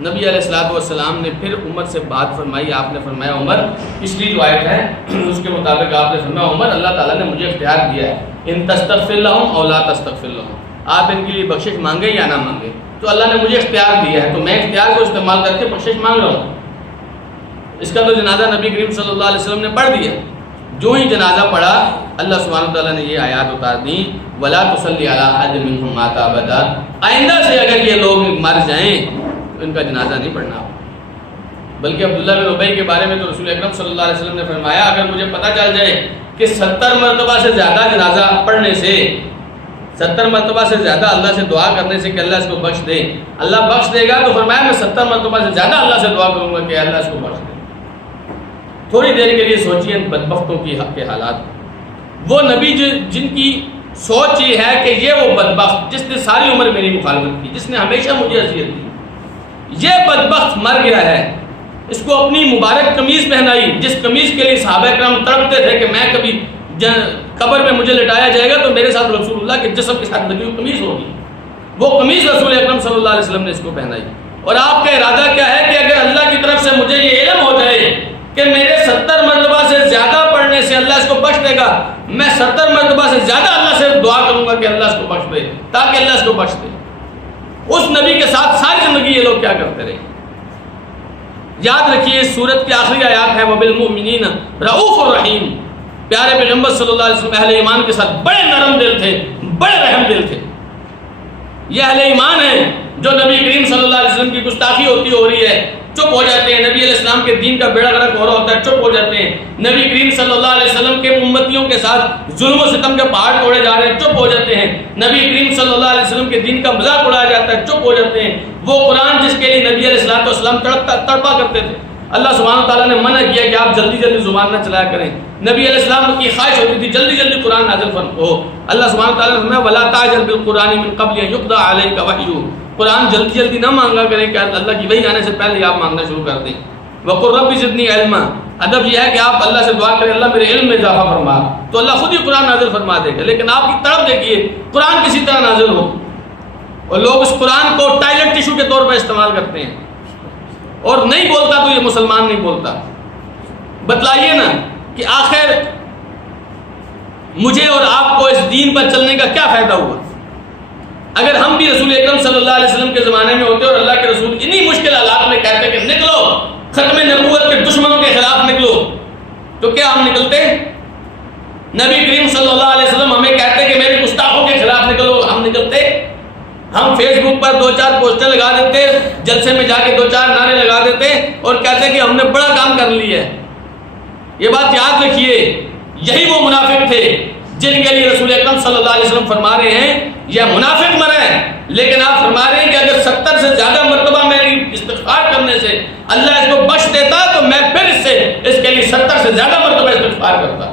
نبی علیہ السلام نے پھر عمر سے بات فرمائی، آپ نے فرمایا عمر، پچھلی جو آیت ہے اس کے مطابق آپ نے فرمایا عمر اللہ تعالیٰ نے مجھے اختیار دیا ہے، ان تستغفر لہم او لا تستغفر لہم، آپ ان کے لیے بخشش مانگے یا نہ مانگے، تو اللہ نے مجھے اختیار دیا ہے تو میں اختیار کو استعمال کر کے بخشش مانگ رہا ہوں۔ اس کا تو جنازہ نبی کریم صلی اللہ علیہ وسلم نے پڑھ دیا۔ جو ہی جنازہ پڑھا اللہ سبحانہ تعالیٰ نے یہ آیات اتار دی وَلَا تُصَلِّ عَلَىٰ أَحَدٍ مِّنْهُمْ مَاتَ أَبَدًا، آئندہ سے اگر یہ لوگ مر جائیں تو ان کا جنازہ نہیں پڑھنا۔ بلکہ عبداللہ بن ابی کے بارے میں تو رسول اکرم صلی اللہ علیہ وسلم نے فرمایا اگر مجھے پتہ چل جائے کہ 70 مرتبہ سے زیادہ جنازہ پڑھنے سے، 70 مرتبہ سے زیادہ اللہ سے دعا کرنے سے کہ اللہ اس کو بخش دے، اللہ بخش دے گا، تو فرمایا میں 70 مرتبہ سے زیادہ اللہ سے دعا کروں گا کہ اللہ اس کو بخش دے۔ تھوڑی دیر کے لیے سوچیے ان بدبختوں کی حق کے حالات، وہ نبی جن کی سوچ یہ ہے کہ یہ وہ بدبخت جس نے ساری عمر میری مخالفت کی، جس نے ہمیشہ مجھے اذیت دی، یہ بدبخت مر گیا ہے، اس کو اپنی مبارک قمیض پہنائی جس قمیض کے لیے صحابہ کرام تڑپتے تھے کہ میں کبھی قبر میں مجھے لٹایا جائے گا تو میرے ساتھ رسول اللہ کے جسم کے ساتھ لگی ہوئی قمیض ہوگی، وہ قمیض رسول اکرم صلی اللہ علیہ وسلم نے اس کو پہنائی۔ اور آپ کا ارادہ کیا ہے کہ اگر اللہ کی طرف سے مجھے یہ علم ہو جائے کہ میرے 70 مرتبہ سے زیادہ پڑھنے سے اللہ اس کو بخش دے گا، میں 70 مرتبہ سے زیادہ اللہ سے دعا کروں گا کہ اللہ اس کو بخش دے، تاکہ اللہ اس کو بخش دے۔ اس نبی کے ساتھ ساری زندگی یہ لوگ کیا کرتے رہے۔ یاد رکھیے اس سورت کی آخری آیات ہے وَبِالْمُؤْمِنِينَ رَؤُوفٌ الرحیم، پیارے پیغمبر صلی اللہ علیہ وسلم اہل ایمان کے ساتھ بڑے نرم دل تھے، بڑے رحم دل تھے۔ یہ اہل ایمان ہیں جو نبی کریم صلی اللہ علیہ وسلم کی گستاخی ہو رہی ہے چپ ہو جاتے ہیں، نبی علیہ السلام کے دین کا بیڑا غرق ہو رہا ہوتا ہے چپ ہو جاتے ہیں، نبی کریم صلی اللہ علیہ وسلم کے امتیوں کے ساتھ ظلم و ستم کے پہاڑ توڑے جا رہے ہیں چپ ہو جاتے ہیں، نبی کریم صلی اللہ علیہ وسلم کے دین کا مذاق اڑایا جاتا ہے چپ ہو جاتے ہیں۔ وہ قرآن جس کے لیے نبی علیہ السلام تڑپا کرتے تھے، اللہ سبحانہ تعالیٰ نے منع کیا کہ آپ جلدی جلدی زبان نہ چلایا کریں، نبی علیہ السلام کی خواہش ہوتی تھی جلدی جلدی قرآن نازل ہو، اللہ سبحانہ تعالیٰ نے فرمایا وَلَا تَعْجَلْ بِالْقُرْآنِ مِن قَبْلِ أَن يُقْضَىٰ عَلَيْكَ وَحْيُهُ، قرآن جلدی جلدی نہ مانگا کریں کہ اللہ کی وحی آنے سے پہلے آپ مانگنا شروع کر دیں۔ وَقُلْ رَبِّ زِدْنِي عِلْمًا، ادب یہ ہے کہ آپ اللہ سے دعا کریں اللہ میرے علم میں اضافہ فرما، تو اللہ خود ہی قرآن نازل فرما دے گا۔ لیکن آپ کی طرف دیکھیے قرآن کسی طرح نازل ہو اور لوگ اس قرآن کو ٹائلٹ ٹیشو کے طور پر استعمال کرتے ہیں، اور نہیں بولتا تو یہ مسلمان نہیں بولتا. بتلائیے نا کہ آخر مجھے اور آپ کو اس دین پر چلنے کا کیا فائدہ ہوا؟ اگر ہم بھی رسول اکرم صلی اللہ علیہ وسلم کے زمانے میں ہوتے اور اللہ کے رسول انہی مشکل حالات میں کہتے کہ نکلو ختم نبوت کے دشمنوں کے خلاف نکلو، تو کیا ہم نکلتے؟ نبی کریم صلی اللہ علیہ وسلم ہمیں کہتے کہ میرے گستاخوں کے خلاف نکلو، ہم نکلتے؟ ہم فیس بک پر 2-4 پوسٹر لگا دیتے، جلسے میں جا کے 2-4 نعرے لگا دیتے اور کہتے کہ ہم نے بڑا کام کر لیا ہے. یہ بات یاد رکھیے، یہی وہ منافق تھے جن کے لیے رسول اکرم صلی اللہ علیہ وسلم فرما رہے ہیں یہ منافق مرا ہے، لیکن آپ فرما رہے ہیں کہ اگر 70 سے زیادہ مرتبہ میری استغفار کرنے سے اللہ اس کو بخش دیتا تو میں پھر اس کے لیے 70 سے زیادہ مرتبہ استغفار کرتا.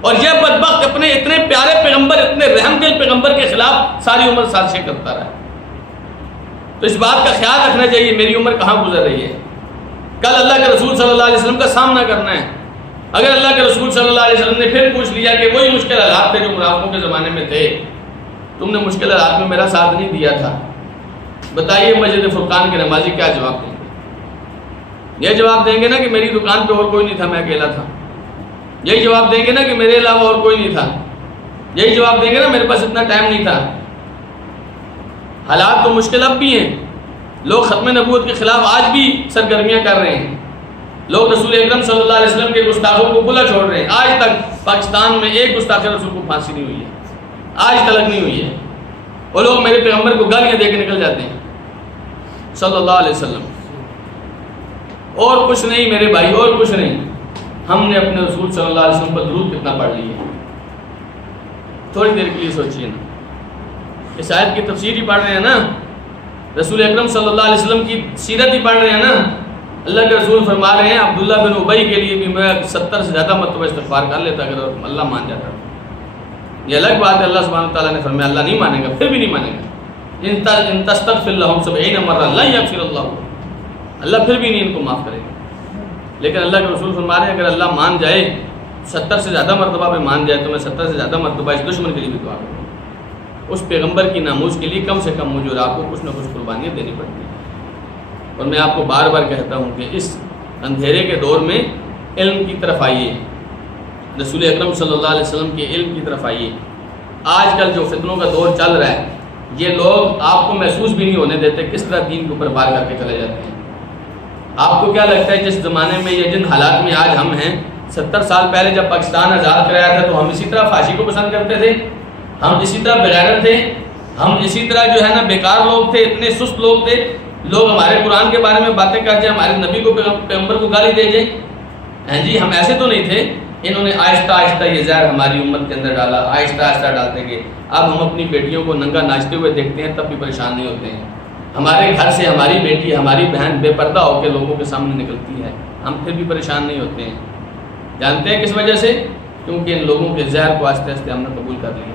اور یہ بدبخت اپنے اتنے پیارے پیغمبر، اتنے رحم دل پیغمبر کے خلاف ساری عمر سازشیں کرتا رہا. تو اس بات کا خیال رکھنا چاہیے میری عمر کہاں گزر رہی ہے. کل اللہ کے رسول صلی اللہ علیہ وسلم کا سامنا کرنا ہے. اگر اللہ کے رسول صلی اللہ علیہ وسلم نے پھر پوچھ لیا کہ وہی مشکل حالات تھے جو منافقوں کے زمانے میں تھے، تم نے مشکل حالات میں میرا ساتھ نہیں دیا تھا، بتائیے مسجد فرقان کے نمازی کیا جواب دیں گے؟ یہ جواب دیں گے نا کہ میری دکان پہ اور کوئی نہیں تھا، میں اکیلا تھا. یہی جواب دیں گے نا کہ میرے علاوہ اور کوئی نہیں تھا. یہی جواب دیں گے نا میرے پاس اتنا ٹائم نہیں تھا. حالات تو مشکل اب بھی ہیں. لوگ ختم نبوت کے خلاف آج بھی سرگرمیاں کر رہے ہیں. لوگ رسول اکرم صلی اللہ علیہ وسلم کے گستاخوں کو کھلا چھوڑ رہے ہیں. آج تک پاکستان میں ایک گستاخ رسول کو پھانسی نہیں ہوئی ہے، آج تک نہیں ہوئی ہے. وہ لوگ میرے پیغمبر کو گالیاں دے کے نکل جاتے ہیں صلی اللہ علیہ وسلم. اور کچھ نہیں میرے بھائی، اور کچھ نہیں. ہم نے اپنے رسول صلی اللہ علیہ وسلم پر درود کتنا پڑھ لی ہے؟ تھوڑی دیر کے لیے سوچیے نا. اس آیت کی تفسیر ہی پڑھ رہے ہیں نا، رسول اکرم صلی اللہ علیہ وسلم کی سیرت ہی پڑھ رہے ہیں نا. اللہ کے رسول فرما رہے ہیں عبداللہ بن ابی کے لیے بھی میں 70 سے زیادہ مرتبہ استغفار کر لیتا اگر اللہ مان جاتا. یہ الگ بات ہے، اللہ سبحانہ وتعالیٰ نے فرمایا اللہ نہیں مانے گا، پھر بھی نہیں مانے گا. ان تستغفر لهم 70 مرہ لا یغفر اللہ، اللہ پھر بھی نہیں ان کو معاف کرے گا. لیکن اللہ کے رسول فرما رہے ہیں اگر اللہ مان جائے 70 سے زیادہ مرتبہ پہ مان جائے تو میں 70 سے زیادہ مرتبہ اس دشمن کے لیے بھی دعا کروں. اس پیغمبر کی ناموس کے لیے کم سے کم مجھے اور آپ کو کچھ نہ کچھ قربانیاں دینی پڑتی ہیں. اور میں آپ کو بار بار کہتا ہوں کہ اس اندھیرے کے دور میں علم کی طرف آئیے، رسول اکرم صلی اللہ علیہ وسلم کے علم کی طرف آئیے. آج کل جو فتنوں کا دور چل رہا ہے یہ لوگ آپ کو محسوس بھی نہیں ہونے دیتے کس طرح دین کے اوپر بار کر کے چلے جاتے ہیں. آپ کو کیا لگتا ہے جس زمانے میں یہ جن حالات میں آج ہم ہیں، 70 سال پہلے جب پاکستان آزاد کرایا تھا تو ہم اسی طرح فحاشی کو پسند کرتے تھے، ہم اسی طرح بغیرت تھے، ہم اسی طرح جو ہے نا بیکار لوگ تھے، اتنے سست لوگ تھے. لوگ ہمارے قرآن کے بارے میں باتیں کر جائیں، ہمارے نبی کو پیغمبر کو گالی دے جائیں. ہیں جی ہم ایسے تو نہیں تھے. انہوں نے آہستہ آہستہ یہ زہر ہماری امت کے اندر ڈالا، آہستہ آہستہ ڈالتے گئے. اب ہم اپنی بیٹیوں کو ننگا ناچتے ہوئے دیکھتے ہیں تب بھی پریشان نہیں ہوتے ہیں. ہمارے گھر سے ہماری بیٹی، ہماری بہن بے پردہ ہو کے لوگوں کے سامنے نکلتی ہے، ہم پھر بھی پریشان نہیں ہوتے ہیں. جانتے ہیں کس وجہ سے؟ کیونکہ ان لوگوں کے زہر کو آہستہ آہستہ ہم نے قبول کر لیا.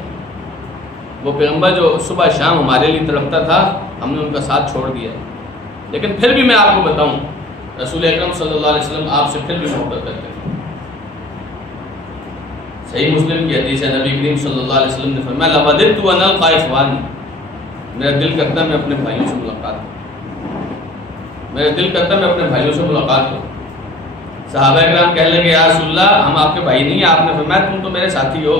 وہ پیغمبر جو صبح شام ہمارے لیے تڑپتا تھا ہم نے ان کا ساتھ چھوڑ دیا. لیکن پھر بھی میں آپ کو بتاؤں رسول اکرم صلی اللہ علیہ وسلم آپ سے پھر بھی محبت کرتے ہیں. صحیح مسلم کی حدیث ہے، نبی کریم صلی اللہ علیہ وسلم نے فرمایا لوددت ان القا اخوانی، میرا دل کرتا ہے میں اپنے بھائیوں سے ملاقات کروں، میرا دل کرتا ہے میں اپنے بھائیوں سے ملاقات کروں. صحابہ کرام کہنے لگے یا رسول اللہ ہم آپ کے بھائی نہیں ہیں. آپ نے فرمایا تم تو میرے ساتھی ہو.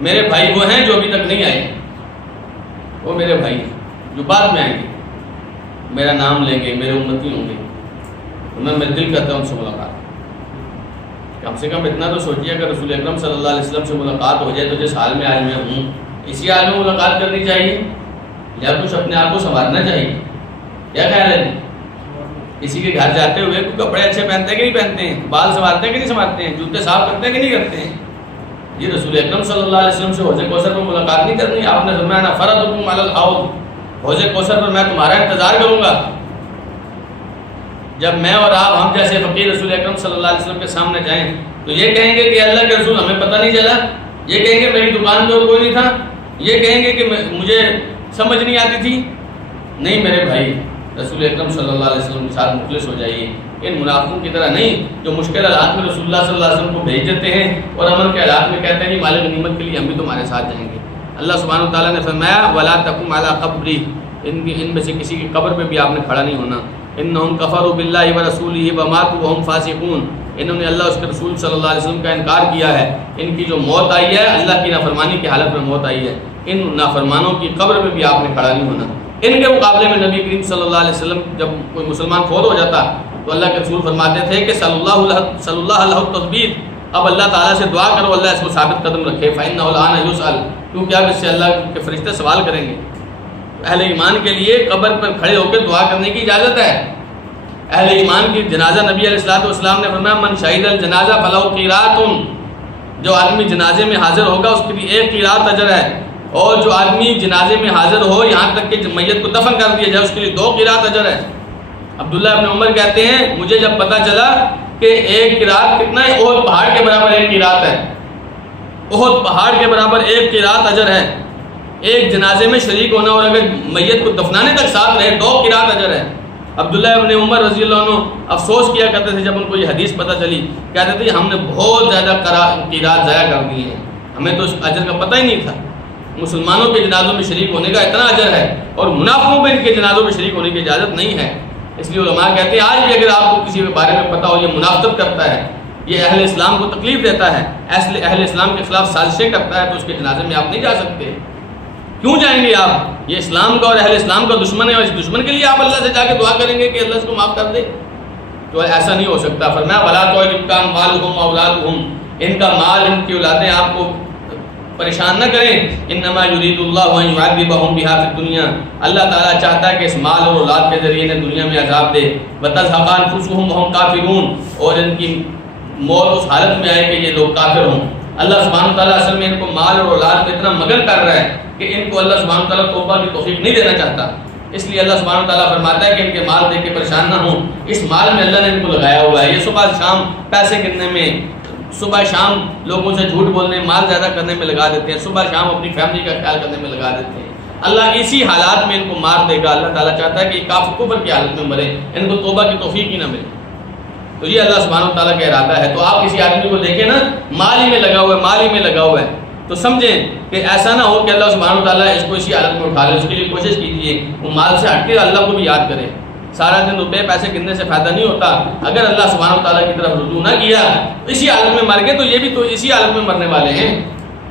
میرے بھائی وہ ہیں جو ابھی تک نہیں آئے، وہ میرے بھائی ہیں جو بعد میں آئیں گے، میرا نام لیں گے، میرے امتی ہوں گے. تو میں دل کرتا ہوں ان سے ملاقات. کم سے کم اتنا تو سوچیے اگر رسول اکرم صلی اللہ علیہ وسلم سے ملاقات ہو جائے تو جس حال میں آج میں ہوں اسی حال میں ملاقات کرنی چاہیے یا کچھ اپنے آپ کو سنوارنا چاہیے؟ کیا خیال ہے؟ کسی کے گھر جاتے ہوئے کوئی کپڑے اچھے پہنتے ہیں کہ نہیں پہنتے ہیں، بال سنوارتے ہیں کہ نہیں سنوارتے ہیں، جوتے صاف کرتے ہیں کہ نہیں کرتے ہیں؟ یہ رسول اکرم صلی اللہ علیہ وسلم سے حوض کوثر پر ملاقات نہیں کرنی. آپ نے فرمایا نا فرضکم علی الحوض، حوض کوثر پر میں تمہارا انتظار کروں گا. جب میں اور آپ ہم جیسے فقیر رسول اکرم صلی اللہ علیہ وسلم کے سامنے جائیں تو یہ کہیں گے کہ اللہ کے رسول ہمیں پتہ نہیں چلا، یہ کہیں گے میری دکان پہ اور کوئی نہیں تھا، یہ کہیں گے کہ مجھے سمجھ نہیں آتی تھی. نہیں میرے بھائی، رسول اکرم صلی اللہ علیہ وسلم کے ساتھ مخلص ہو جائیے. ان منافقوں کی طرح نہیں جو مشکل حالات میں رسول اللہ صلی اللہ علیہ وسلم کو بھیج دیتے ہیں اور امن کے حالات میں کہتے ہیں کہ مالک غنیمت کے لیے ہم بھی تمہارے ساتھ جائیں گے. اللہ سبحانہ وتعالیٰ نے فرمایا ولا تقم علی قبری، ان میں سے کسی کی قبر پہ بھی آپ نے کھڑا نہیں ہونا. انہم کفروا باللہ ورسولہ وماتوا وہم فاسقون، انہوں نے اللہ اس کے رسول صلی اللہ علیہ وسلم کا انکار کیا ہے، ان کی جو موت آئی ہے اللہ کی نافرمانی کی حالت میں موت آئی ہے، ان نافرمانوں کی قبر میں بھی آپ نے کھڑا نہیں ہونا۔ ان کے مقابلے میں نبی کریم صلی اللہ علیہ وسلم جب کوئی مسلمان فوت ہو جاتا تو اللہ کے رسول فرماتے تھے کہ صلی اللہ علیہ التثبیت، اب اللہ تعالیٰ سے دعا کرو اللہ اس کو ثابت قدم رکھے، فإنہ الآن یسأل، کیونکہ اب اس سے اللہ کے فرشتے سوال کریں گے۔ اہل ایمان کے لیے قبر پر کھڑے ہو کے دعا کرنے کی اجازت ہے۔ اہل ایمان کی جنازہ نبی علیہ الصلوۃ والسلام نے فرمایا من شہید الجنازہ فلہ قیرات، جو آدمی جنازے میں حاضر ہوگا اس کے لیے 1 قیرات اجر ہے، اور جو آدمی جنازے میں حاضر ہو یہاں تک کہ میت کو دفن کر دیا جائے اس کے لیے 2 قیرات اجر ہے۔ عبداللہ ابن عمر کہتے ہیں مجھے جب پتہ چلا کہ 1 قیرات کتنا ہے، احد پہاڑ کے برابر 1 قیرات ہے، احد پہاڑ کے برابر 1 قیرات اجر ہے، ایک جنازے میں شریک ہونا اور اگر میت کو دفنانے تک ساتھ رہے 2 قیرات اجر ہے۔ عبداللہ ابن عمر رضی اللہ عنہ افسوس کیا کرتے تھے جب ان کو یہ حدیث پتہ چلی، کہتے تھے ہم نے بہت زیادہ قیرات ضائع کر دی ہیں، ہمیں تو اس اجر کا پتہ ہی نہیں تھا۔ مسلمانوں کے جنازوں میں شریک ہونے کا اتنا اجر ہے اور منافقوں میں ان کے جنازوں میں شریک ہونے کی اجازت نہیں ہے۔ اس لیے علماء کہتے ہیں آج بھی اگر آپ کو کسی کے بارے میں پتہ ہو یہ منافقت کرتا ہے، یہ اہل اسلام کو تکلیف دیتا ہے، اہل اسلام کے خلاف سازشیں کرتا ہے، تو اس کے جنازے میں آپ نہیں جا سکتے۔ کیوں جائیں گے آپ؟ یہ اسلام کا اور اہل اسلام کا دشمن ہے، اور اس دشمن کے لیے آپ اللہ سے جا کے دعا کریں گے کہ اللہ اس کو معاف کر دے؟ تو ایسا نہیں ہو سکتا۔ فرمایا وَلَا تُعْجِبْكَ أَمْوَالُهُمْ وَأَوْلَادُهُمْ، ان کا مال ان کی اولادیں آپ کو پریشان نہ کریں۔ انما یرید اللہ ان یعذبہم بہا فی الدنیا، اللہ تعالیٰ چاہتا ہے کہ اس مال اور اولاد کے ذریعے انہیں دنیا میں عذاب دے۔ وتزہق انفسہم وہم کافرون، اور ان کی موت اس حالت میں آئے کہ یہ لوگ کافر ہوں۔ اللہ سبحانہ تعالیٰ اصل میں ان کو مال اور اولاد میں اتنا مگن کر رہا ہے کہ ان کو اللہ سبحانہ تعالیٰ توبہ کی توفیق نہیں دینا چاہتا، اس لیے اللہ سبحانہ تعالیٰ فرماتا ہے کہ ان کے مال دے کے پریشان نہ ہوں، اس مال میں اللہ نے ان کو لگایا ہوا ہے۔ یہ صبح شام پیسے گننے میں، صبح شام لوگوں سے جھوٹ بولنے، مال زیادہ کرنے میں لگا دیتے ہیں، صبح شام اپنی فیملی کا خیال کرنے میں لگا دیتے ہیں۔ اللہ اسی حالات میں ان کو مار دے گا۔ اللہ تعالیٰ چاہتا ہے کہ کافر کفر کی حالت میں مرے، ان کو توبہ کی توفیق ہی نہ ملے۔ تو یہ اللہ سبحانہ تعالیٰ کا ارادہ ہے۔ تو آپ کسی آدمی کو دیکھیں نا مال ہی میں لگا ہوا ہے، مال ہی میں لگا ہوا ہے، تو سمجھیں کہ ایسا نہ ہو کہ اللہ سبحانہ تعالیٰ اس کو اسی حالت میں اٹھا لے۔ اس کے لیے کوشش کیجیے وہ مال سے ہٹ کے اللہ کو بھی یاد کرے۔ سارا دن روپے پیسے گننے سے فائدہ نہیں ہوتا، اگر اللہ سبحانہ تعالیٰ کی طرف رجوع نہ کیا اسی حالت میں مر گئے تو یہ بھی تو اسی حالت میں مرنے والے ہیں۔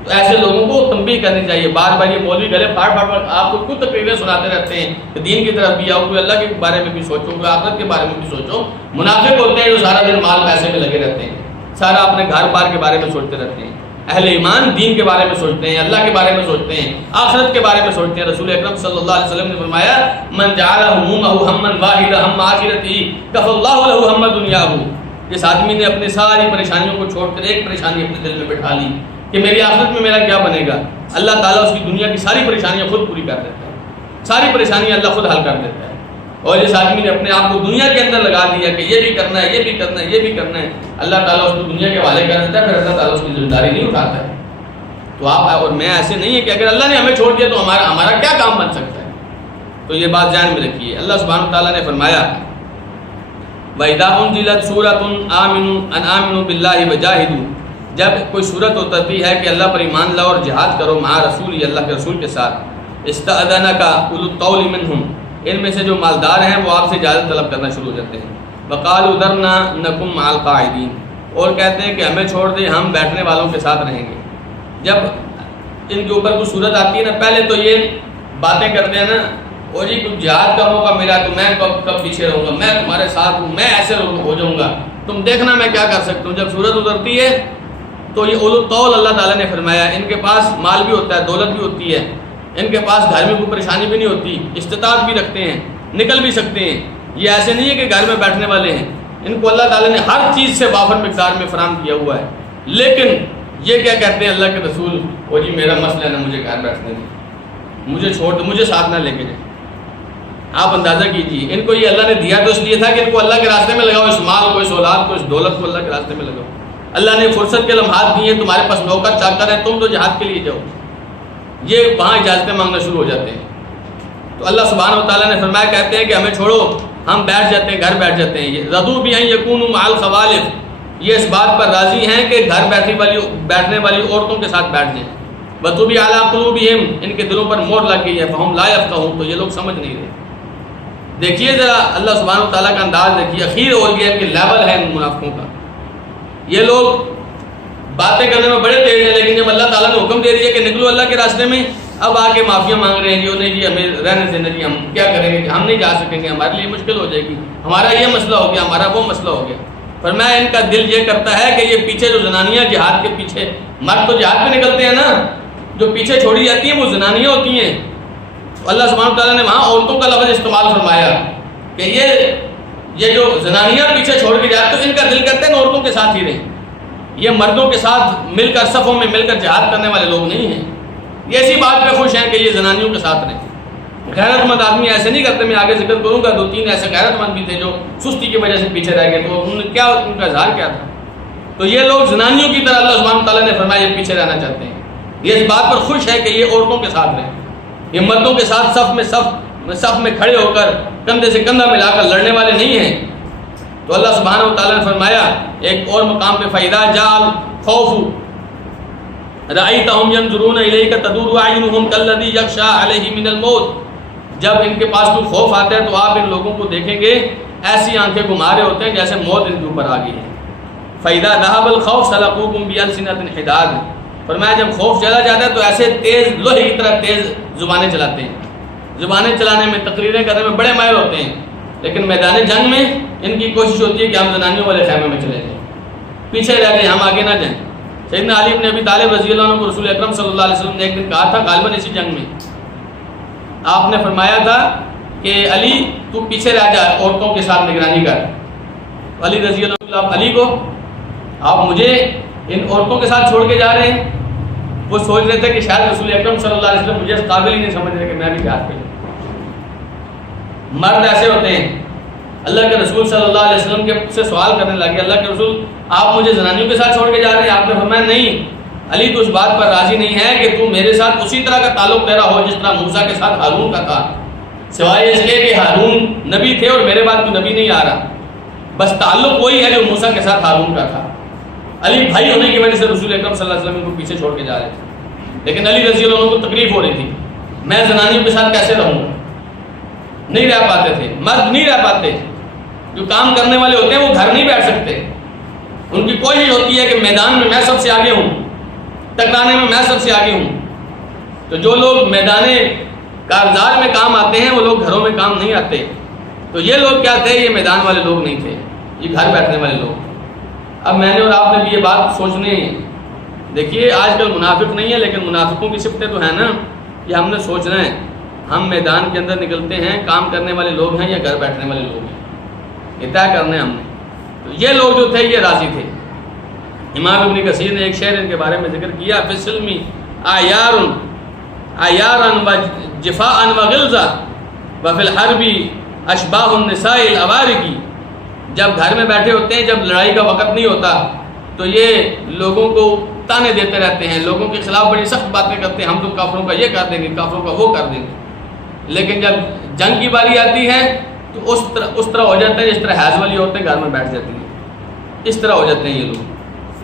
تو ایسے لوگوں کو تنبیہ کرنی چاہیے۔ بار بار یہ مولوی گلے پھاڑ آپ کو کچھ تقریریں سناتے رہتے ہیں کہ دین کی طرف بھی آؤ، کوئی اللہ کے بارے میں بھی سوچو، کوئی آخرت کے بارے میں بھی سوچو۔ منافق ہوتے ہیں جو سارا دن مال پیسے میں لگے رہتے ہیں، سارا اپنے گھر بار کے بارے میں سوچتے رہتے ہیں۔ اہل ایمان دین کے بارے میں سوچتے ہیں، اللہ کے بارے میں سوچتے ہیں، آخرت کے بارے میں سوچتے ہیں۔ رسول اکرم صلی اللہ علیہ وسلم نے فرمایا من جعل همومه ہما واحدا هم آخرته کفى الله له هم دنیاه، جس آدمی نے اپنی ساری پریشانیوں کو چھوڑ کر ایک پریشانی اپنے دل میں بٹھا لی کہ میری آخرت میں میرا کیا بنے گا، اللہ تعالیٰ اس کی دنیا کی ساری پریشانیاں خود پوری کر دیتا ہے، ساری پریشانیاں اللہ خود حل کر دیتا ہے۔ اور جس آدمی نے اپنے آپ کو دنیا کے اندر لگا دیا کہ یہ بھی کرنا ہے، یہ بھی کرنا ہے، یہ بھی کرنا ہے، اللہ تعالیٰ اس کو دنیا کے حوالے کر دیتا ہے، پھر اللہ تعالیٰ اس کی ذمہ داری نہیں اٹھاتا ہے۔ تو آپ اور میں ایسے نہیں ہے کہ اگر اللہ نے ہمیں چھوڑ دیا تو ہمارا کیا کام بن سکتا ہے۔ تو یہ بات ذہن میں رکھیے۔ اللہ سبحانہ تعالیٰ نے فرمایا وَإِذَا أُنزِلَتْ سُورَةٌ آمِنُوا بِاللَّهِ وَجَاهِدُوا، جب کوئی صورت اترتی ہے کہ اللہ پر ایمان لاؤ اور جہاد کرو مع رسول، اللہ کے رسول کے ساتھ، استأذنك أولو الطول منهم، ان میں سے جو مالدار ہیں وہ آپ سے اجازت طلب کرنا شروع ہو جاتے ہیں۔ وقالوا ذرنا نکن مع القاعدین، اور کہتے ہیں کہ ہمیں چھوڑ دیں ہم بیٹھنے والوں کے ساتھ رہیں گے۔ جب ان کے اوپر کوئی صورت آتی ہے نا پہلے تو یہ باتیں کرتے ہیں نا، اور جی کچھ جہاد کا موقع ملا تو میں کب پیچھے رہوں گا، میں تمہارے ساتھ ہوں، میں ایسے ہو جاؤں گا، تم دیکھنا میں کیا کر سکتا ہوں۔ جب صورت اترتی ہے تو یہ اولو الطول اللہ تعالیٰ نے فرمایا ان کے پاس مال بھی ہوتا ہے، دولت بھی ہوتی ہے، ان کے پاس گھر میں کوئی پریشانی بھی نہیں ہوتی، استطاعت بھی رکھتے ہیں، نکل بھی سکتے ہیں۔ یہ ایسے نہیں ہے کہ گھر میں بیٹھنے والے ہیں، ان کو اللہ تعالیٰ نے ہر چیز سے وافر مقدار میں فراہم کیا ہوا ہے۔ لیکن یہ کیا کہتے ہیں اللہ کے رسول، وہ جی میرا مسئلہ ہے نا، مجھے گھر بیٹھنے دیں، مجھے چھوڑ دو، مجھے ساتھ نہ لے کے جائیں۔ آپ اندازہ کیجیے ان کو یہ اللہ نے دیا تو اس لیے تھا کہ ان کو اللہ کے راستے میں لگاؤ، اس مال کو، اس اولاد کو، اس دولت کو اللہ کے راستے میں لگاؤ۔ اللہ نے فرصت کے لمحات دیے، تمہارے پاس نوکر چاکر ہے، تم تو جہاد کے لیے جاؤ، یہ وہاں اجازتیں مانگنا شروع ہو جاتے ہیں۔ تو اللہ سبحانہ و تعالیٰ نے فرمایا کہتے ہیں کہ ہمیں چھوڑو، ہم بیٹھ جاتے ہیں، گھر بیٹھ جاتے ہیں۔ رضوا بأن يكونوا مع الخوالف، یہ اس بات پر راضی ہیں کہ گھر بیٹھنے والی عورتوں کے ساتھ بیٹھ جائیں۔ وطبع على قلوبهم، ان کے دلوں پر مہر لگ گئی ہے، فهم لا يفقهون، تو یہ لوگ سمجھ نہیں رہے۔ دیکھیے ذرا اللہ سبحانہ و تعالیٰ کا انداز دیکھیے، اخیر اولیاء کے لیول ہے ان منافقوں کا. یہ لوگ باتیں کرنے میں بڑے تیز ہیں، لیکن جب اللہ تعالیٰ نے حکم دے دیا کہ نکلو اللہ کے راستے میں، اب آ کے معافیاں مانگ رہے ہیں جی نہیں جی ہمیں رہنے دینا جی، ہم کیا کریں گے، ہم نہیں جا سکیں گے، ہمارے لیے مشکل ہو جائے گی، ہمارا یہ مسئلہ ہو گیا، ہمارا وہ مسئلہ ہو گیا. فرمایا ان کا دل یہ کرتا ہے کہ یہ پیچھے جو زنانیاں جہاد کے پیچھے، مرد تو جہاد پہ نکلتے ہیں نا، جو پیچھے چھوڑی جاتی ہیں وہ زنانیاں ہوتی ہیں. اللہ سبحانہ تعالیٰ نے وہاں عورتوں کا لفظ استعمال فرمایا کہ یہ جو زنانیاں پیچھے چھوڑ کے جاتے ہیں، ان کا دل کرتے ہیں عورتوں کے ساتھ ہی رہیں. یہ مردوں کے ساتھ مل کر صفوں میں مل کر جہاد کرنے والے لوگ نہیں ہیں. یہ ایسی بات پہ خوش ہیں کہ یہ زنانیوں کے ساتھ رہیں. غیرت مند آدمی ایسے نہیں کرتے. میں آگے ذکر کروں گا 2-3 ایسے غیرت مند بھی تھے جو سستی کی وجہ سے پیچھے رہ گئے، تو ان کا اظہار کیا تھا. تو یہ لوگ زنانیوں کی طرح اللہ سبحانہ تعالیٰ نے فرمایا یہ پیچھے رہنا چاہتے ہیں. یہ اس بات پر خوش ہے کہ یہ عورتوں کے ساتھ رہیں، یہ مردوں کے ساتھ صف میں کھڑے ہو کر کندھے سے کندھا ملا کر لڑنے والے نہیں ہیں. تو اللہ سبحانہ و تعالیٰ نے فرمایا ایک اور مقام پہ فَإِذَا جَاءَ الْخَوْفُ رَأَيْتَهُمْ يَنْظُرُونَ إِلَيْكَ تَدُورُ أَعْيُنُهُمْ كَالَّذِي يَغْشَىٰ عَلَيْهِ مِنَ الْمَوْتِ. جب ان کے پاس کوئی خوف آتا ہے تو آپ ان لوگوں کو دیکھیں گے ایسی آنکھیں گھما رہے ہوتے ہیں جیسے موت ان کے اوپر آ گئی ہے. فَإِذَا ذَهَبَ الْخَوْفُ سَلَقُوكُمْ بِأَلْسِنَةٍ حِدَادٍ. فرمایا جب خوف چلا جاتا ہے تو ایسے تیز لوہے کی طرح تیز زبانیں چلاتے ہیں. زبانیں چلانے میں، تقریریں کرنے میں بڑے ماہر ہوتے ہیں، لیکن میدان جنگ میں ان کی کوشش ہوتی ہے کہ ہم زنانیوں والے خیمے میں چلے جائیں، پیچھے رہ گئے، ہم آگے نہ جائیں. سیدنا علی بن ابی طالب رضی اللہ عنہ کو رسول اکرم صلی اللہ علیہ وسلم نے ایک دن کہا تھا، غالباً اسی جنگ میں آپ نے فرمایا تھا کہ علی تو پیچھے رہ جا، عورتوں کے ساتھ نگرانی کر. علی رضی اللہ عنہ، علی کو آپ مجھے ان عورتوں کے ساتھ چھوڑ کے جا رہے ہیں. وہ سوچ رہے تھے کہ شاید رسول اکرم صلی اللہ علیہ وسلم مجھے اس قابل ہی نہیں سمجھ رہے کہ میں بھی جہاد کروں. مرد ایسے ہوتے ہیں. اللہ کے رسول صلی اللہ علیہ وسلم کے سے سوال کرنے لگے، اللہ کے رسول آپ مجھے زنانیوں کے ساتھ چھوڑ کے جا رہے ہیں؟ آپ نے فرمایا نہیں علی، تو اس بات پر راضی نہیں ہے کہ تو میرے ساتھ اسی طرح کا تعلق تیرا ہو جس طرح موسیٰ کے ساتھ ہارون کا تھا، سوائے اس لیے کہ ہارون نبی تھے اور میرے بعد کوئی نبی نہیں آ رہا، بس تعلق وہی ہے جو موسیٰ کے ساتھ ہارون کا تھا. علی بھائی ہونے کی وجہ سے رسول اکرم صلی اللہ علیہ وسلم کو پیچھے چھوڑ کے جا رہے تھے، لیکن علی رضی اللہ عنہ کو تکلیف ہو رہی تھی، میں زنانیوں کے ساتھ کیسے رہوں گا. نہیں رہ پاتے تھے، مرد نہیں رہ پاتے. جو کام کرنے والے ہوتے ہیں وہ گھر نہیں بیٹھ سکتے. ان کی کوشش ہوتی ہے کہ میدان میں میں سب سے آگے ہوں، ٹکرانے میں میں سب سے آگے ہوں. تو جو لوگ میدان کارزار میں کام آتے ہیں وہ لوگ گھروں میں کام نہیں آتے. تو یہ لوگ کیا تھے؟ یہ میدان والے لوگ نہیں تھے، یہ گھر بیٹھنے والے لوگ. اب میں نے اور آپ نے بھی یہ بات سوچنی ہے. دیکھیے آج کل منافق نہیں ہے، لیکن منافقوں کی صفتیں تو ہیں نا. یہ ہم نے سوچنا ہے ہم میدان کے اندر نکلتے ہیں، کام کرنے والے لوگ ہیں یا گھر بیٹھنے والے لوگ ہیں، یہ طے کرنا ہے ہم نے. تو یہ لوگ جو تھے یہ راضی تھے. امام ابن کثیر نے ایک شعر ان کے بارے میں ذکر کیا، فی السلم آیارا و جفاء و غلظہ وفی الحرب اشباہ النساء الاوارق. جب گھر میں بیٹھے ہوتے ہیں، جب لڑائی کا وقت نہیں ہوتا تو یہ لوگوں کو تانے دیتے رہتے ہیں، لوگوں کے خلاف بڑی سخت باتیں کرتے ہیں، ہم تو کافروں کا یہ کر دیں گے، کافروں کا وہ کر دیں گے. لیکن جب جنگ کی باری آتی ہے تو اس طرح ہو جاتے ہیں جس طرح حیض والی عورتیں گھر میں بیٹھ جاتی ہیں، اس طرح ہو جاتے ہیں یہ لوگ.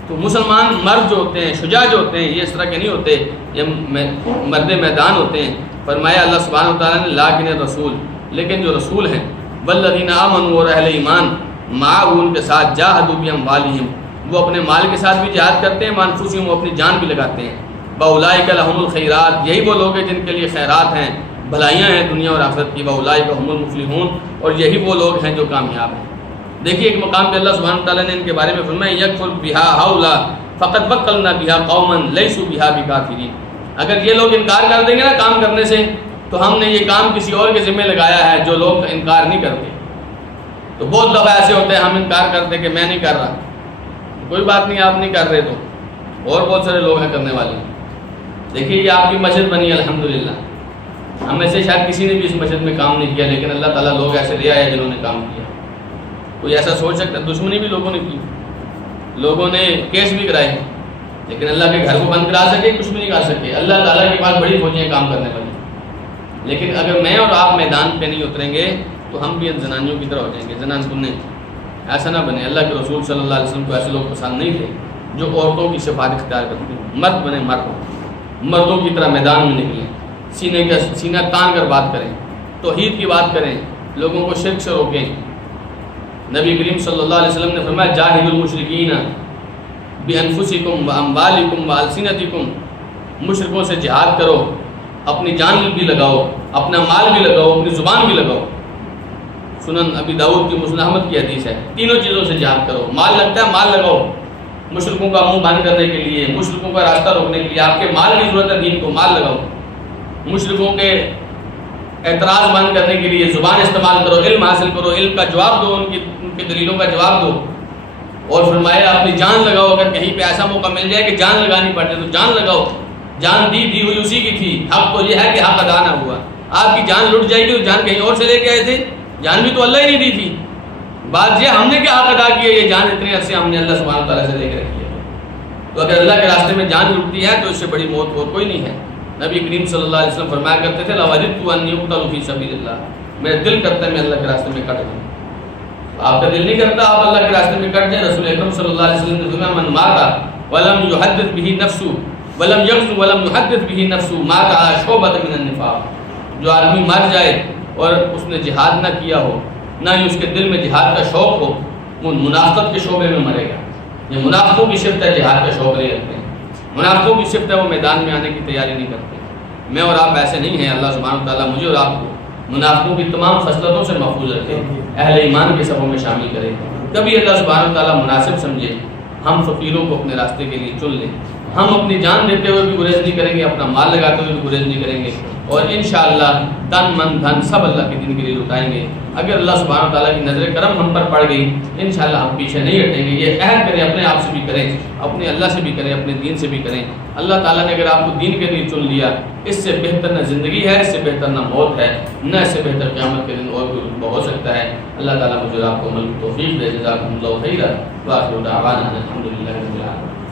تو مسلمان مرد جو ہوتے ہیں، شجاع جو ہوتے ہیں، یہ اس طرح کے نہیں ہوتے، یہ مرد میدان ہوتے ہیں. فرمایا اللہ سبحانہ و تعالیٰ نے لیکن رسول، لیکن جو رسول ہیں، والذین آمنوا اور اہل ایمان، معہ ان کے ساتھ، جاہدوا باموالہم، وہ اپنے مال کے ساتھ بھی جہاد کرتے ہیں، وانفسہم، وہ اپنی جان بھی لگاتے ہیں. واولئک لہم الخیرات، یہی وہ لوگ ہیں جن کے لیے خیرات ہیں، بھلائیاں ہیں دنیا اور آخرت کی. واولئک هم المفلحون، اور یہی وہ لوگ ہیں جو کامیاب ہیں. دیکھیے ایک مقام پہ اللہ سبحانہ تعالیٰ نے ان کے بارے میں فرمایا یکفر بہا ہؤلاء فقد وکلنا بہا قوما لیسوا بہا بکافرین. اگر یہ لوگ انکار کر دیں گے نا کام کرنے سے تو ہم نے یہ کام کسی اور کے ذمہ لگایا ہے جو لوگ انکار نہیں کرتے. تو بہت دفعہ ایسے ہوتے ہیں ہم انکار کرتے کہ میں نہیں کر رہا. کوئی بات نہیں، آپ نہیں کر رہے تو اور بہت سارے لوگ ہیں کرنے والے. دیکھیے یہ آپ کی مسجد بنی الحمدللہ، ہم میں سے شاید کسی نے بھی اس مسجد میں کام نہیں کیا، لیکن اللہ تعالیٰ لوگ ایسے لے آئے جنہوں نے کام کیا. کوئی ایسا سوچ سکتا ہے؟ دشمنی بھی لوگوں نے کی، لوگوں نے کیس بھی کرائے، لیکن اللہ کے گھر کو بند کرا سکے کچھ بھی نہیں کر سکے. اللہ تعالیٰ کے پاس بڑی فوجیں کام کرنے والی. لیکن اگر میں اور آپ میدان پہ نہیں اتریں گے تو ہم بھی ان زنانیوں کی طرح ہو جائیں گے، زنان کنیں. ایسا نہ بنے. اللہ کے رسول صلی اللہ علیہ وسلم کو ایسے لوگ پسند نہیں تھے جو عورتوں کی صفات اختیار کرتے ہیں. مرد بنے مرد، مردوں کی طرح میدان میں نکلیں، سینہ تان کر بات کریں، توحید کی بات کریں، لوگوں کو شرک سے روکیں۔ نبی کریم صلی اللہ علیہ وسلم نے فرمایا جاہد المشرکین بانفسکم واموالکم والسنتکم، مشرکوں سے جہاد کرو، اپنی جان بھی لگاؤ، اپنا مال بھی لگاؤ، اپنی زبان بھی لگاؤ۔ سنن ابی داؤد کی مسند احمد کی حدیث ہے، تینوں چیزوں سے جہاد کرو۔ مال لگتا ہے، مال لگاؤ مشرکوں کا منہ بند کرنے کے لیے، مشرکوں کا راستہ روکنے کے لیے۔ آپ کے مال کی ضرورت ہے، دین کو مال لگاؤ۔ مشرکوں کے اعتراض بند کرنے کے لیے زبان استعمال کرو، علم حاصل کرو، علم کا جواب دو، ان کی دلیلوں کا جواب دو۔ اور فرمایا اپنی جان لگاؤ، اگر کہیں پہ ایسا موقع مل جائے کہ جان لگانی پڑے تو جان لگاؤ۔ جان دی ہوئی اسی کی تھی، حق تو یہ ہے کہ حق ادا نہ ہوا۔ آپ کی جان لٹ جائے گی تو جان کہیں اور سے لے کے آئے تھے، جان بھی تو اللہ ہی نہیں دی تھی۔ بات یہ ہم نے کیا حق ادا کیا، یہ جان اتنے عرصے ہم نے اللہ سبحانہ و تعالیٰ سے لے کے رکھی ہے۔ تو اگر اللہ کے راستے میں جان لٹتی ہے تو اس سے بڑی موت اور کوئی نہیں ہے۔ نبی کریم صلی اللہ علیہ وسلم فرمایا کرتے تھے لَوَدِدتُّ أَنِّي أُقْتَلُ فِي سَبِيلِ اللَّهِ، میرا دل کرتا ہے میں اللہ کے راستے میں کٹ جاؤں۔ آپ کا دل نہیں کرتا آپ اللہ کے راستے میں کٹ جائیں؟ رسول اکرم صلی اللہ علیہ وسلم نے فرمایا من مات ولم يحدث به نفسه ولم يغزو ولم يحدث به نفسه مات على شعبة من النفاق، جو آدمی مر جائے اور اس نے جہاد نہ کیا ہو، نہ ہی اس کے دل میں جہاد کا شوق ہو، وہ منافقت کے شعبے میں مرے گا۔ یہ منافقوں کی صفت ہے، جہاد کا شوق نہیں رکھتے ہیں۔ منافقوں کی صفت ہے وہ میدان میں آنے کی تیاری نہیں کرتے۔ میں اور آپ ایسے نہیں ہیں۔ اللہ سبحانہ و تعالیٰ مجھے اور آپ کو منافقوں کی تمام خصلتوں سے محفوظ رکھے، اہل ایمان کے صفوں میں شامل کرے۔ کبھی اللہ سبحانہ و تعالیٰ مناسب سمجھے ہم فقیروں کو اپنے راستے کے لیے چن لیں۔ ہم اپنی جان دیتے ہوئے بھی گریز نہیں کریں گے، اپنا مال لگاتے ہوئے بھی گریز نہیں کریں گے، اور انشاءاللہ تن من دھن سب اللہ کے دین کے لیے لٹائیں گے۔ اگر اللہ سبحانہ و تعالیٰ کی نظر کرم ہم پر پڑ گئی، انشاءاللہ ہم پیچھے نہیں ہٹیں گے۔ یہ عہد کریں، اپنے آپ سے بھی کریں، اپنے اللہ سے بھی کریں، اپنے دین سے بھی کریں۔ اللہ تعالیٰ نے اگر آپ کو دین کے لیے چن لیا، اس سے بہتر نہ زندگی ہے، اس سے بہتر نہ موت ہے، نہ اس سے بہتر قیامت کے دن اور کوئی رتبہ ہو سکتا ہے۔ اللہ تعالیٰ مجھے آپ کو عمل کی توفیق دے۔ جزاکم اللہ خیرا، وآخر دعوانا الحمد للہ رب العالمین۔